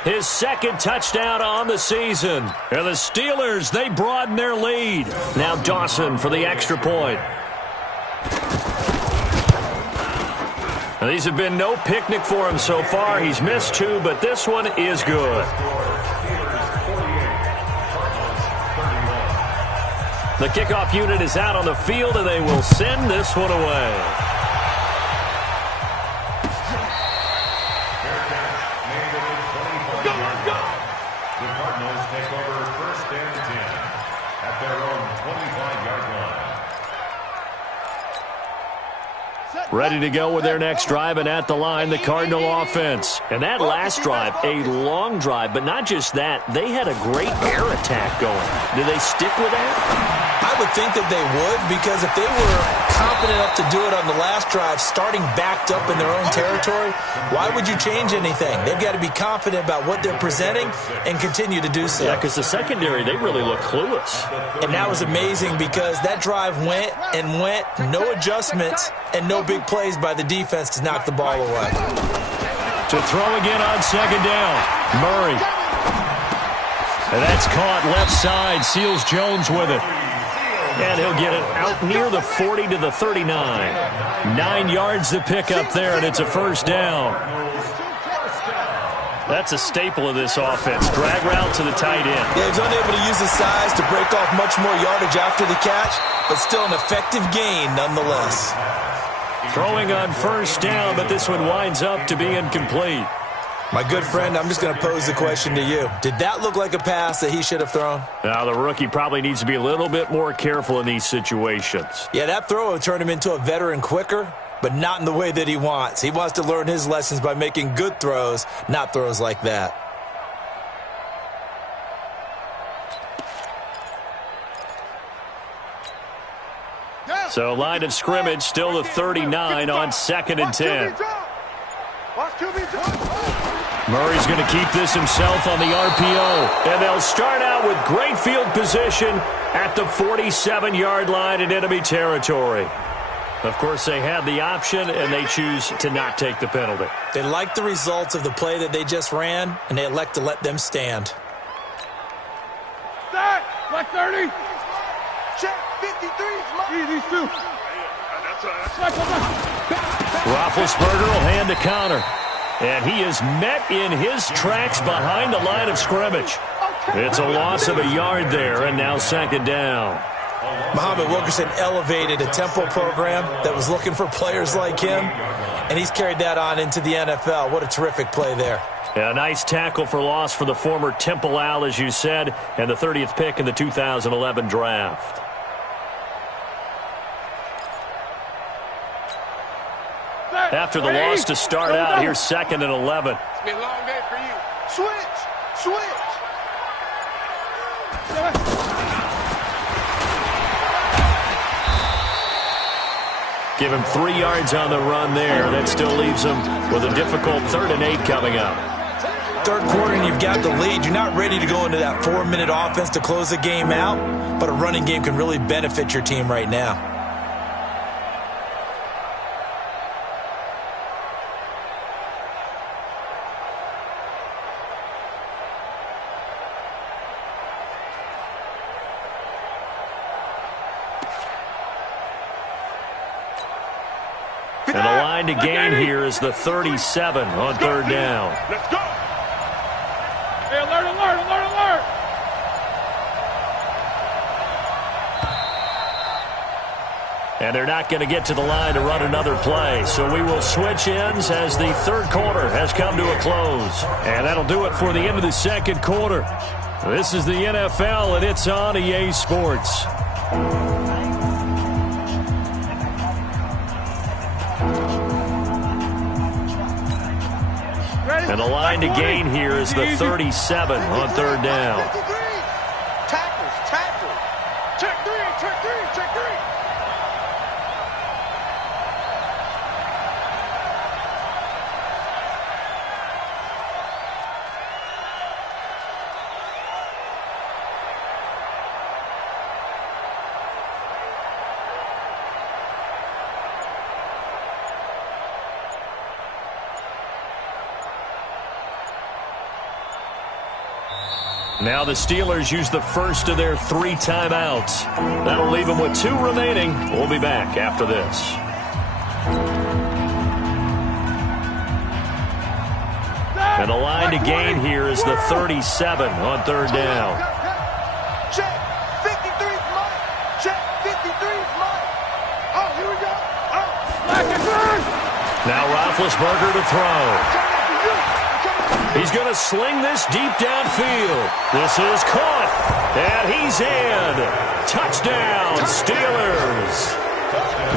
His 2nd touchdown on the season. And the Steelers, they broaden their lead. Now Dawson for the extra point. Now, these have been no picnic for him so far. He's missed 2, but this one is good. The kickoff unit is out on the field, and they will send this one away. Ready to go with their next drive, and at the line, the Cardinal offense. And that last drive, a long drive, but not just that. They had a great air attack going. Do they stick with that? I would think that they would, because if they were confident enough to do it on the last drive, starting backed up in their own territory, why would you change anything? They've got to be confident about what they're presenting and continue to do so. Yeah, because the secondary, they really look clueless. And that was amazing because that drive went, no adjustments, and no big plays by the defense to knock the ball away. To throw again on 2nd down, Murray. And that's caught left side. Seals Jones with it. And he'll get it out near the 40 to the 39. 9 yards to pick up there, and it's a 1st down. That's a staple of this offense. Drag route to the tight end. Yeah, he's unable to use his size to break off much more yardage after the catch, but still an effective gain nonetheless. Throwing on 1st down, but this one winds up to be incomplete. My good friend, I'm just going to pose the question to you. Did that look like a pass that he should have thrown? Now, the rookie probably needs to be a little bit more careful in these situations. Yeah, that throw would turn him into a veteran quicker, but not in the way that he wants. He wants to learn his lessons by making good throws, not throws like that. So line of scrimmage still the 39 on 2nd and 10. Murray's going to keep this himself on the RPO. And they'll start out with great field position at the 47-yard line in enemy territory. Of course, they had the option, and they choose to not take the penalty. They like the results of the play that they just ran, and they elect to let them stand. Start! Like 30! Check! 53! These two! Roethlisberger will hand the counter. And he is met in his tracks behind the line of scrimmage. It's a loss of a yard there, and now 2nd down. Muhammad Wilkerson elevated a tempo program that was looking for players like him, and he's carried that on into the NFL. What a terrific play there. Yeah, a nice tackle for loss for the former Temple Owl, as you said, and the 30th pick in the 2011 draft. After the loss to start out, here's 2nd and 11. It's been a long day for you. Switch! Give him 3 yards on the run there. That still leaves him with a difficult 3rd and 8 coming up. Third quarter and you've got the lead. You're not ready to go into that 4-minute offense to close the game out, but a running game can really benefit your team right now. line to gain here is the 37 on third down. Let's go. Hey, alert, alert, alert, alert. And they're not going to get to the line to run another play. So we will switch ends as the third quarter has come to a close. And that'll do it for the end of the second quarter. This is the NFL, and it's on EA Sports. And the line to gain here is the 37 on third down. Tackles, tackles. Check three, check three, check three. Now the Steelers use the first of their 3 timeouts. That'll leave them with 2 remaining. We'll be back after this. And the line to gain here is the 37 on third down. Check, 53's mine. Check, 53's mine. Oh, here we go. Oh, now Roethlisberger to throw. He's going to sling this deep downfield. This is caught, and he's in. Touchdown, Steelers.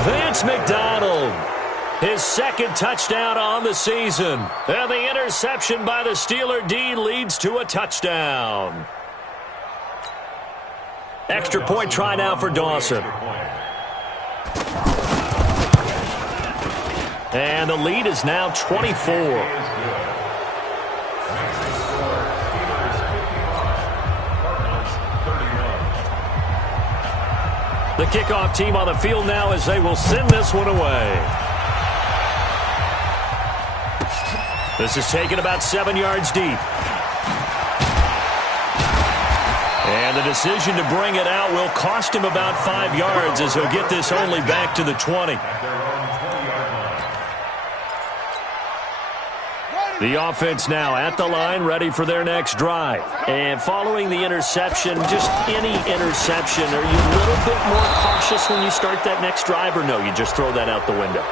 Vance McDonald, his second touchdown on the season. And the interception by the Steeler D leads to a touchdown. Extra point try now for Dawson. And the lead is now 24. The kickoff team on the field now as they will send this one away. This is taken about 7 yards deep. And the decision to bring it out will cost him about 5 yards as he'll get this only back to the 20. The offense now at the line, ready for their next drive. And following the interception, just any interception, are you a little bit more cautious when you start that next drive, or no, you just throw that out the window?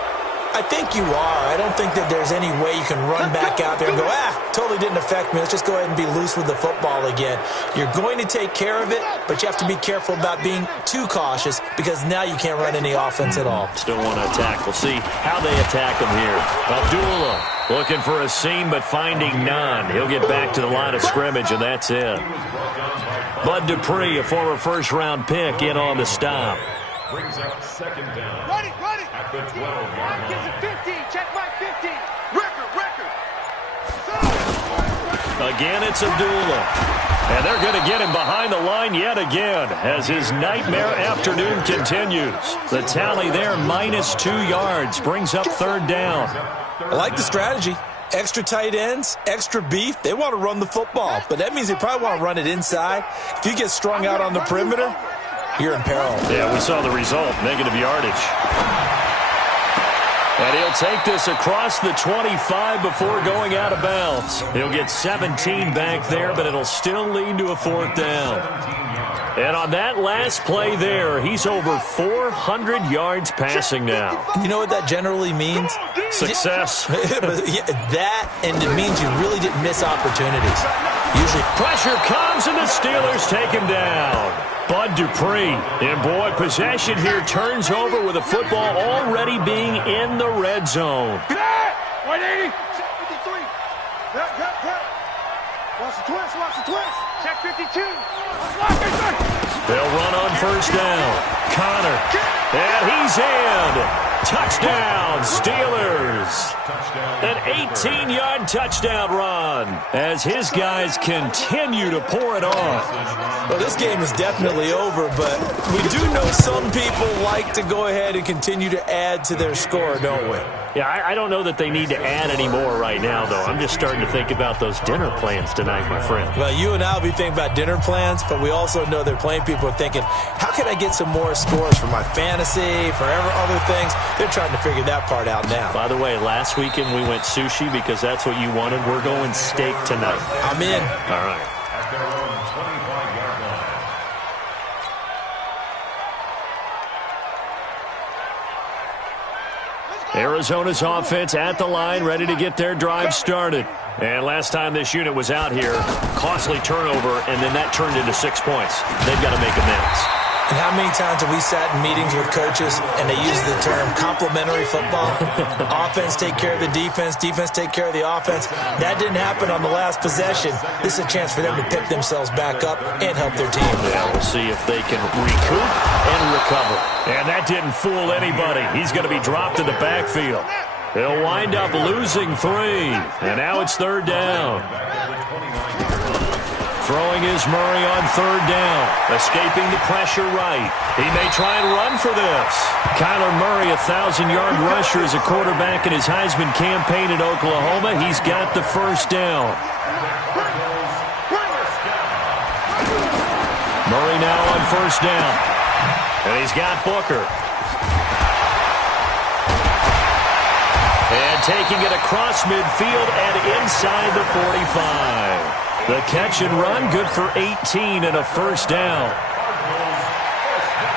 I think you are. I don't think that there's any way you can run back out there and go, totally didn't affect me. Let's just go ahead and be loose with the football again. You're going to take care of it, but you have to be careful about being too cautious because now you can't run any offense at all. Still want to attack. We'll see how they attack him here. Abdullah looking for a seam, but finding none. He'll get back to the line of scrimmage, and that's it. Bud Dupree, a former first-round pick, in on the stop. Brings up second down. Ready. At the 12-yard line. Gives it 15. Check my 15. Record. Again, it's Abdullah. And they're going to get him behind the line yet again as his nightmare afternoon continues. The tally there, minus 2 yards, brings up third down. I like the strategy. Extra tight ends, extra beef. They want to run the football, but that means they probably want to run it inside. If you get strung out on the perimeter, you're in peril. Yeah, we saw the result, negative yardage. And he'll take this across the 25 before going out of bounds. He'll get 17 back there, but it'll still lead to a fourth down. And on that last play there, he's over 400 yards passing now. You know what that generally means? Success. That, and it means you really didn't miss opportunities. Usually pressure comes, and the Steelers take him down. Bud Dupree, and boy, possession here turns over with the football already being in the red zone. 180. 53. Watch the twist. Check 52. They'll run on first down. Connor, and he's in. Touchdown, Steelers. An 18-yard touchdown run as his guys continue to pour it on. Well, this game is definitely over, but we do know some people like to go ahead and continue to add to their score, don't we? Yeah, I don't know that they need to add any more right now, though. I'm just starting to think about those dinner plans tonight, my friend. Well, you and I will be thinking about dinner plans, but we also know they're playing people are thinking, how can I get some more scores for my fantasy, for other things? They're trying to figure that part out now. By the way, last weekend we went sushi because that's what you wanted. We're going steak tonight. I'm in. All right. At their own 25-yard line. Arizona's offense at the line, ready to get their drive started. And last time this unit was out here, costly turnover, and then that turned into 6 points. They've got to make amends. And how many times have we sat in meetings with coaches and they use the term complementary football? Offense take care of the defense, defense take care of the offense. That didn't happen on the last possession. This is a chance for them to pick themselves back up and help their team. Yeah, we'll see if they can recoup and recover. And that didn't fool anybody. He's going to be dropped in the backfield. He'll wind up losing 3. And now it's 3rd down. Throwing is Murray on 3rd down. Escaping the pressure right. He may try and run for this. Kyler Murray, a 1,000-yard rusher as a quarterback in his Heisman campaign at Oklahoma. He's got the 1st down. Murray now on 1st down. And he's got Booker. And taking it across midfield and inside the 45. The catch and run, good for 18 and a 1st down.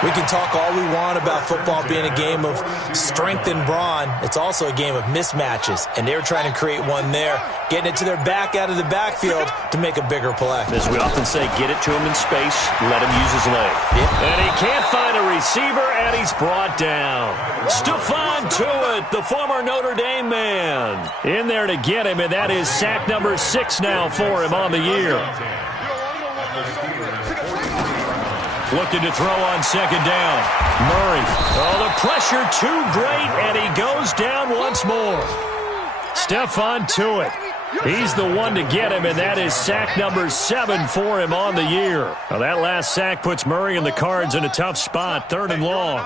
We can talk all we want about football being a game of strength and brawn. It's also a game of mismatches, and they're trying to create one there, getting it to their back out of the backfield to make a bigger play. As we often say, get it to him in space, let him use his leg. Yep. And he can't find a receiver, and he's brought down. Stephon Tuitt, the former Notre Dame man, in there to get him, and that is sack number 6 now for him on the year. Looking to throw on 2nd down. Murray. Oh, the pressure too great, and he goes down once more. Stephon Tuitt. He's the one to get him, and that is sack number 7 for him on the year. Now, that last sack puts Murray and the Cards in a tough spot, 3rd and long.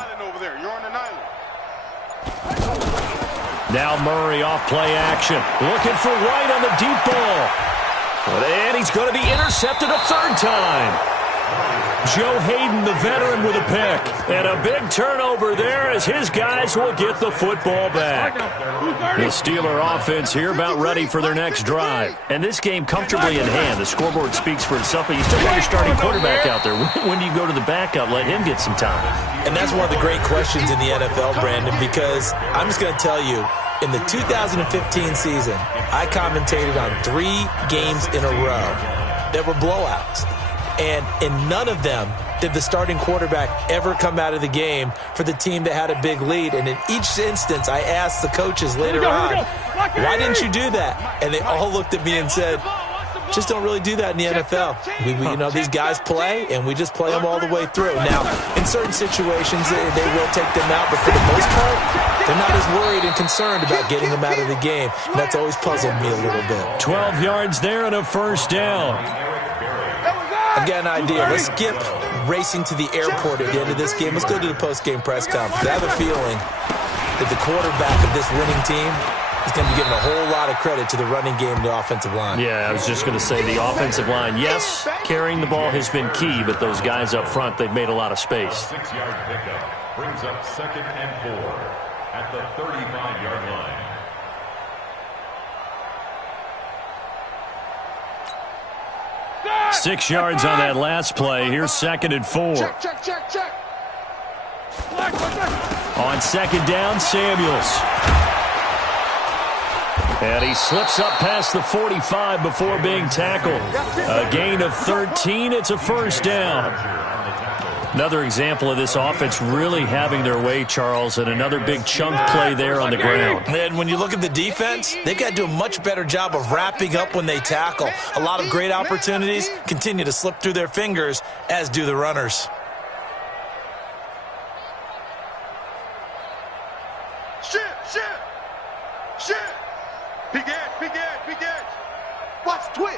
Now Murray off play action. Looking for White on the deep ball. And he's going to be intercepted a 3rd time. Joe Hayden, the veteran, with a pick. And a big turnover there as his guys will get the football back. The Steeler offense here about ready for their next drive. And this game comfortably in hand. The scoreboard speaks for itself, but you still got your starting quarterback out there. When do you go to the backup? Let him get some time. And that's one of the great questions in the NFL, Brandon, because I'm just going to tell you, in the 2015 season, I commentated on 3 games in a row that were blowouts. And in none of them did the starting quarterback ever come out of the game for the team that had a big lead. And in each instance, I asked the coaches later on, why didn't you do that? And they all looked at me and said, just don't really do that in the NFL. These guys play, and we just play them all the way through. Now, in certain situations, they will take them out, but for the most part, they're not as worried and concerned about getting them out of the game. And that's always puzzled me a little bit. 12 yards there and a 1st down. I've got an idea. Let's skip racing to the airport at the end of this game. Let's go to the post-game press conference. I have a feeling that the quarterback of this winning team is going to be giving a whole lot of credit to the running game and the offensive line. Yeah, I was just going to say the offensive line, yes, carrying the ball has been key, but those guys up front, they've made a lot of space. 6-yard pickup brings up 2nd and 4 at the 35-yard line. 6 yards on that last play. Here's 2nd and 4. Check. On 2nd down, Samuels. And he slips up past the 45 before being tackled. A gain of 13. It's a 1st down. Another example of this offense really having their way, Charles, and another big chunk play there on the ground. And when you look at the defense, they've got to do a much better job of wrapping up when they tackle. A lot of great opportunities continue to slip through their fingers, as do the runners. Shit. Big edge. Watch twist.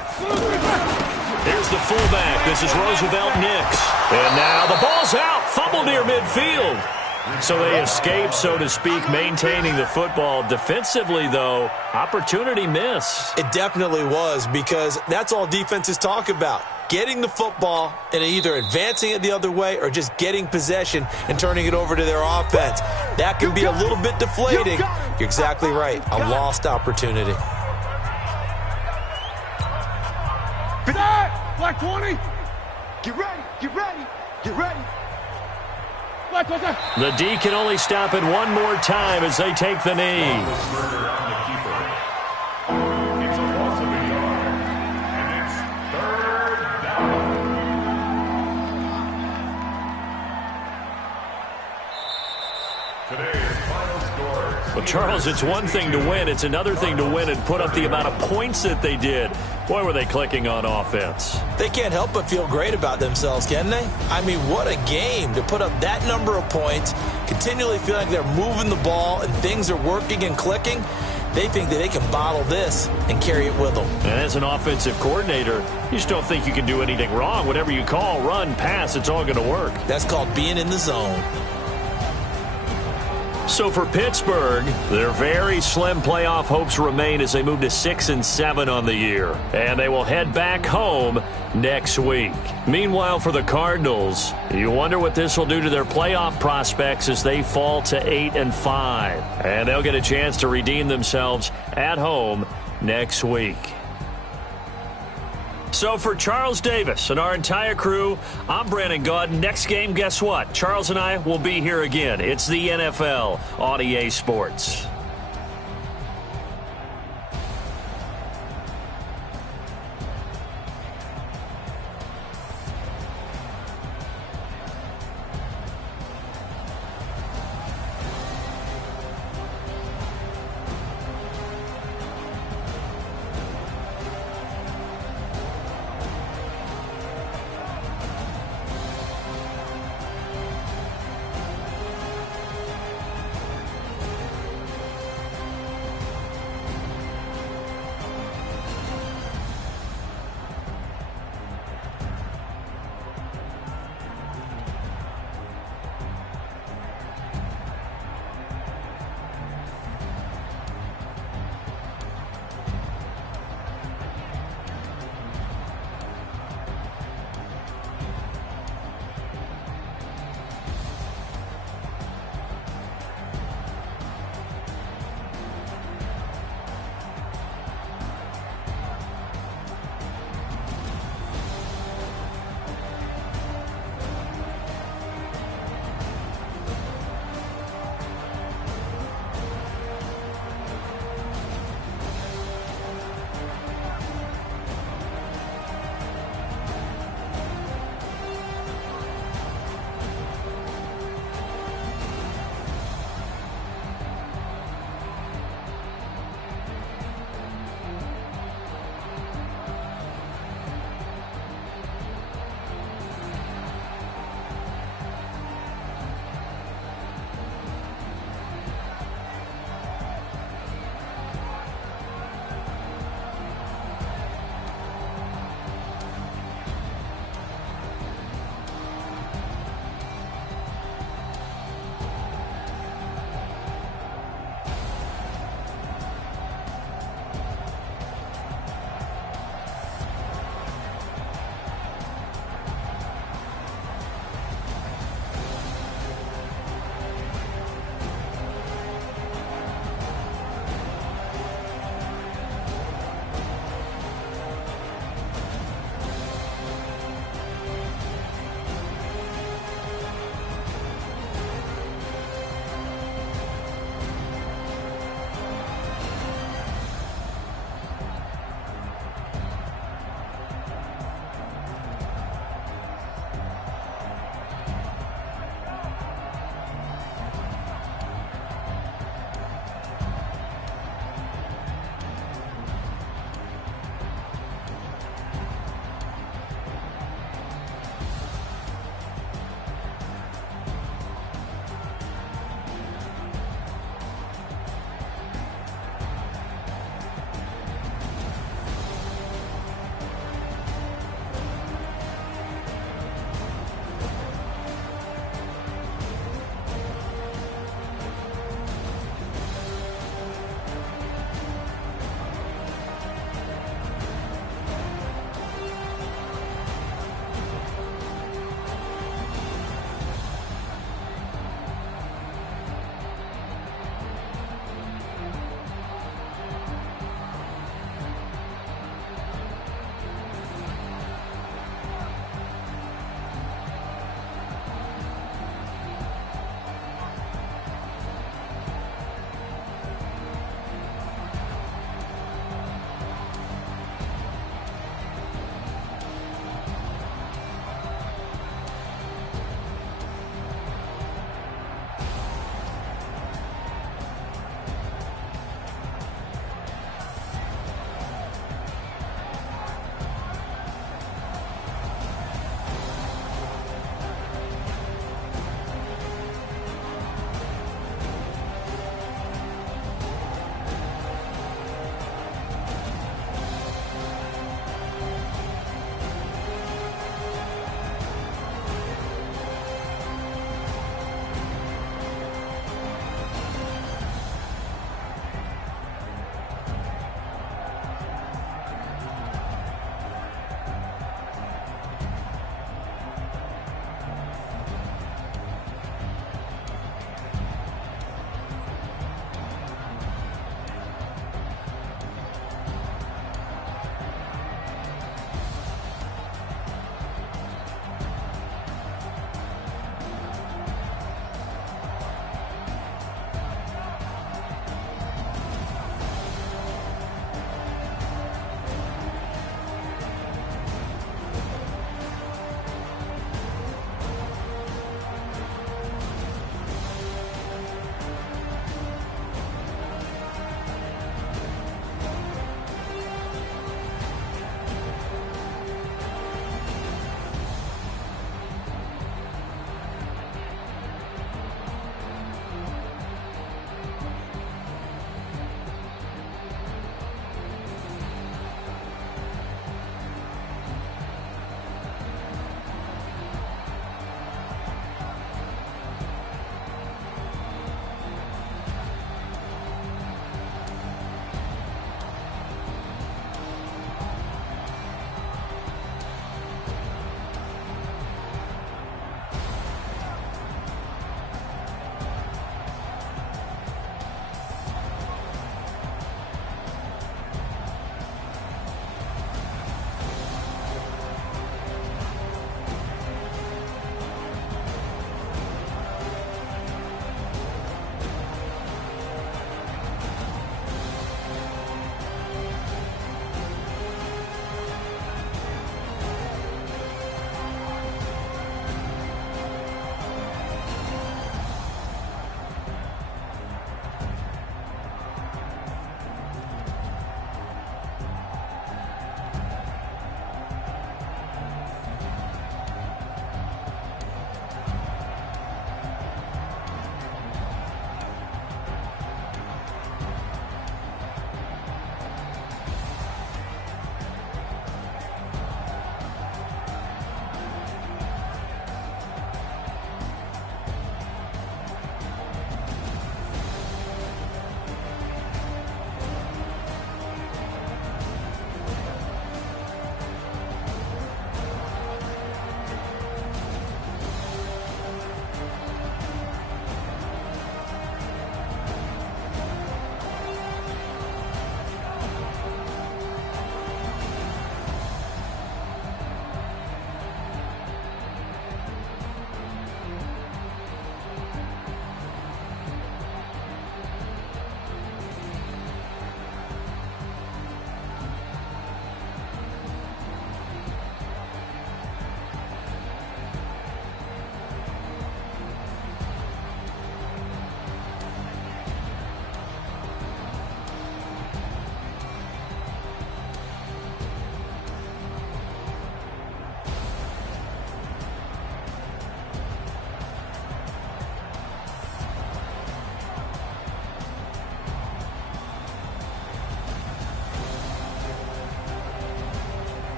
Here's the fullback. This is Roosevelt Nix. And now the ball's out. Fumble near midfield. So they escape, so to speak, maintaining the football. Defensively, though, opportunity miss. It definitely was, because that's all defenses talk about. Getting the football and either advancing it the other way or just getting possession and turning it over to their offense. that can be a little bit deflating. You're exactly right. A lost opportunity. Black 20. Get ready. Get ready. Get ready. Black, the D can only stop it one more time as they take the knee. It's a loss of a yard, and it's 3rd down. Today's final score. Well, Charles, it's one thing to win. It's another thing to win and put up the amount of points that they did. Boy, were they clicking on offense. They can't help but feel great about themselves, can they? I mean, what a game to put up that number of points, continually feel like they're moving the ball and things are working and clicking. They think that they can bottle this and carry it with them. And as an offensive coordinator, you just don't think you can do anything wrong. Whatever you call, run, pass, it's all going to work. That's called being in the zone. So for Pittsburgh, their very slim playoff hopes remain as they move to 6-7 on the year. And they will head back home next week. Meanwhile, for the Cardinals, you wonder what this will do to their playoff prospects as they fall to 8-5. And they'll get a chance to redeem themselves at home next week. So for Charles Davis and our entire crew, I'm Brandon Gaudin. Next game, guess what? Charles and I will be here again. It's the NFL on EA Sports.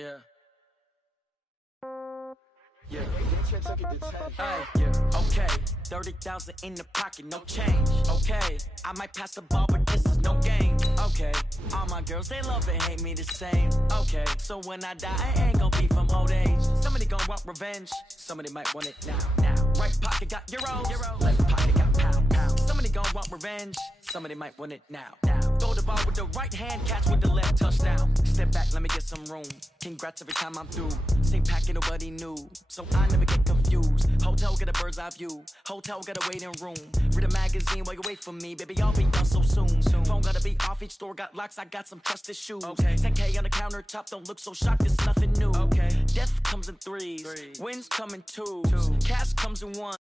Yeah. Yeah. Yeah. Okay. 30,000 in the pocket, no change. Okay. I might pass the ball, but this is no game. Okay. All my girls, they love and hate me the same. Okay. So when I die, I ain't gonna be from old age. Somebody gonna want revenge. Somebody might want it now. Right pocket got euros. Left pocket got pound. Somebody gonna want revenge. Somebody might want it now. Throw the ball with the right hand, catch with the left, touchdown. Step back, let me get some room. Congrats every time I'm through. Same packet, nobody knew. So I never get confused. Hotel get a bird's eye view. Hotel got a waiting room. Read a magazine while you wait for me. Baby, I'll be done so soon. Phone gotta be off, each store got locks. I got some trusted shoes. Okay. 10K on the countertop, don't look so shocked, it's nothing new. Okay. Death comes in threes. Wins come in twos. Cash comes in one.